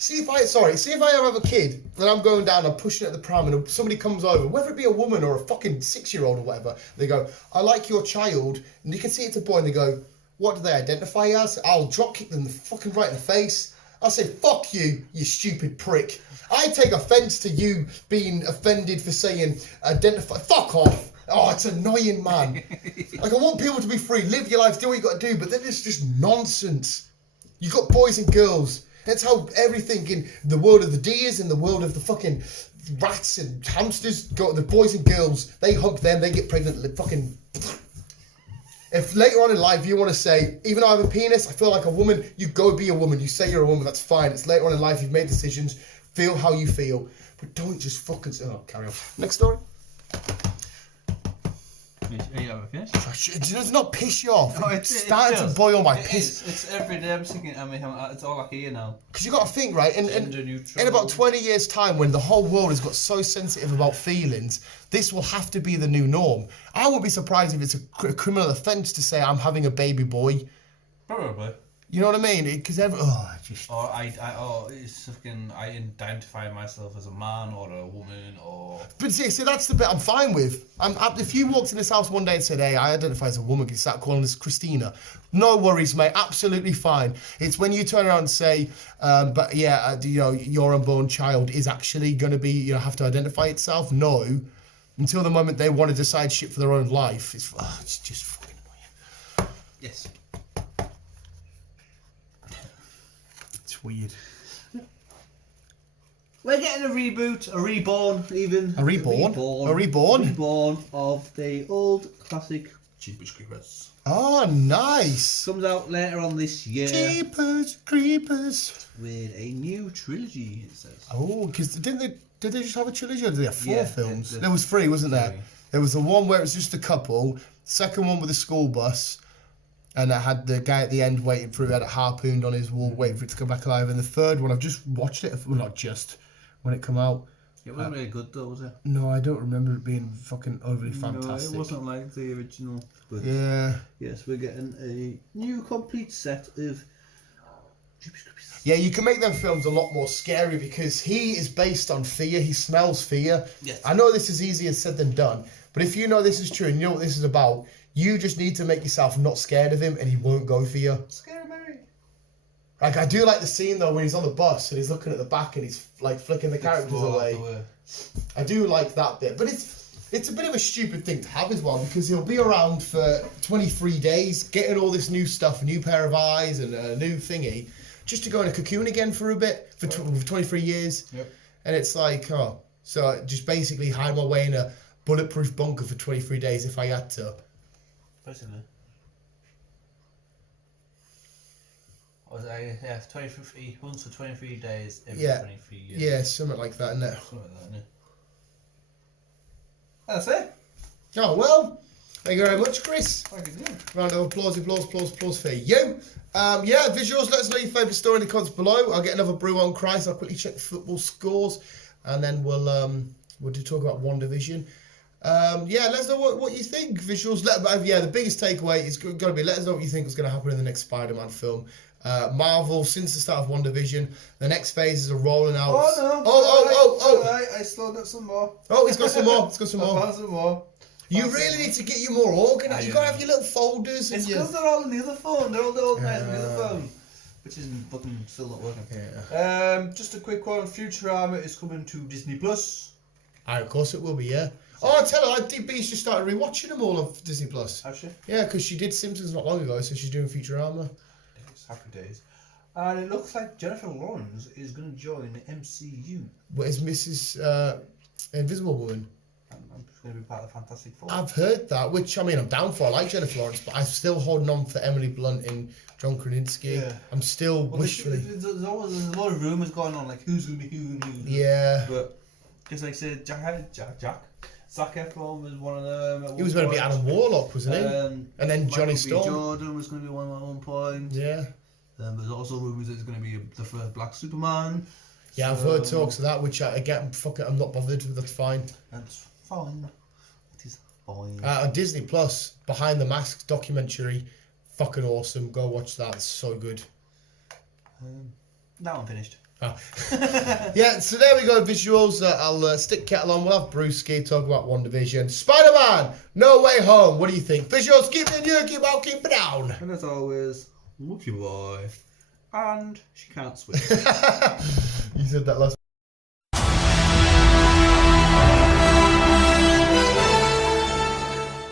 See if I ever have a kid and I'm going down, I'm pushing at the pram and somebody comes over, whether it be a woman or a fucking 6-year-old or whatever, they go, I like your child, and you can see it's a boy and they go, what do they identify as? I'll drop kick them fucking right in the face. I'll say, fuck you, you stupid prick. I take offence to you being offended for saying identify, fuck off. Oh, it's annoying, man. Like, I want people to be free, live your life, do what you got to do, but then it's just nonsense. You got boys and girls. That's how everything in the world of the deers, in the world of the fucking rats and hamsters, got the boys and girls, they hump them, they get pregnant, fucking... If later on in life you want to say, even though I have a penis, I feel like a woman, you go be a woman, you say you're a woman, that's fine. It's later on in life, you've made decisions, feel how you feel. But don't just fucking... Oh, carry on. Next story. Are you ever finished? Does it not piss you off? No, It's starting to boil my piss. It's every day I'm thinking, it's all I hear now. Because you got to think, right, in about 20 years' time, when the whole world has got so sensitive about feelings, this will have to be the new norm. I wouldn't be surprised if it's a criminal offence to say I'm having a baby boy. Probably. You know what I mean? Because Or it's fucking, I identify myself as a man or a woman or... But see, that's the bit I'm fine with. If you walked in this house one day and said, hey, I identify as a woman, can you start calling us Christina? No worries, mate, absolutely fine. It's when you turn around and say, but yeah, your unborn child is actually going to be, have to identify itself. No. Until the moment they want to decide shit for their own life. It's just fucking annoying. Yes. Weird. We're getting a reboot, a reborn, even. A reborn? A reborn? Reborn of the old classic Jeepers Creepers. Oh, nice. Comes out later on this year. Jeepers Creepers. With a new trilogy, it says. Oh, because did they just have a trilogy or did they have 4 films? There was 3, wasn't there? 3. There was the one where it was just a couple, second one with a school bus, And I had the guy at the end waiting for it, had it harpooned on his wall, waiting for it to come back alive. And the third one, I've just watched it, well, not just, when it came out. It wasn't really good though, was it? No, I don't remember it being fucking overly fantastic. No, it wasn't like the original. But Yeah. yes, we're getting a new complete set of. Yeah, you can make them films a lot more scary because he is based on fear. He smells fear. Yes. I know this is easier said than done, but if you know this is true and you know what this is about, you just need to make yourself not scared of him and he won't go for you. Scary Mary. Like, I do like the scene though when he's on the bus and he's looking at the back and he's like flicking the characters away. I do like that bit, but it's a bit of a stupid thing to have as well because he'll be around for 23 days getting all this new stuff, a new pair of eyes and a new thingy, just to go in a cocoon again for a bit for 23 years. Yep. And it's like, oh, so I just basically hide my way in a bulletproof bunker for 23 days if I had to. Basically. Was I, yeah, 23, once for 23 days every 23 years. Yeah, something like that, isn't it? Something like that, isn't it? That's it. Oh, well, thank you very much, Chris. Thank you. Round of applause for you. Yeah, visuals, let us know your favourite story in the comments below. I'll get another brew on Christ. I'll quickly check the football scores and then we'll do talk about WandaVision. Yeah, let us know what you think. Visuals, the biggest takeaway is got to be let us know what you think is going to happen in the next Spider-Man film. Marvel, since the start of WandaVision, the next phases are rolling out. Oh, no. I still got some more. Oh, he's got some more. He's got some more. I found some more. You really need to get you more organised. You've got to have your little folders. It's because they're all in the other phone. They're all organised in the other phone. Which isn't fucking still not working. Yeah. Just a quick one. Futurama is coming to Disney Plus. Of course it will be, yeah. Oh, I tell her, DB's just started rewatching them all on Disney Plus. Actually. Yeah, because she did Simpsons not long ago, so she's doing Futurama. Happy days. And it looks like Jennifer Lawrence is going to join the MCU. Where's Mrs. Invisible Woman? I'm just going to be part of the Fantastic Four. I've heard that, which, I mean, I'm down for. I like Jennifer Lawrence, but I'm still holding on for Emily Blunt and John Krasinski. Yeah. I'm still wishfully... There's a lot of rumours going on, like who's going to be who and who. Yeah. But, just like I said, Jack. Zac Efron was one of them. He was going to be Adam Warlock, wasn't he? And then Johnny Storm. Jordan was going to be one at one point. Yeah. There's also rumours that it's going to be the first Black Superman. Yeah, I've heard talks of that, which again, fuck it, I'm not bothered with. That's fine. That's fine. It is fine. On Disney Plus, Behind the Masks documentary, fucking awesome. Go watch that. It's so good. Now I'm finished. Oh. Yeah, so there we go, visuals. I'll stick kettle on. We'll have Brewski talk about WandaVision. Spider-Man, No Way Home. What do you think? Visuals, keep it in, keep out, keep it down. And as always, love you boy. And she can't swim. You said that last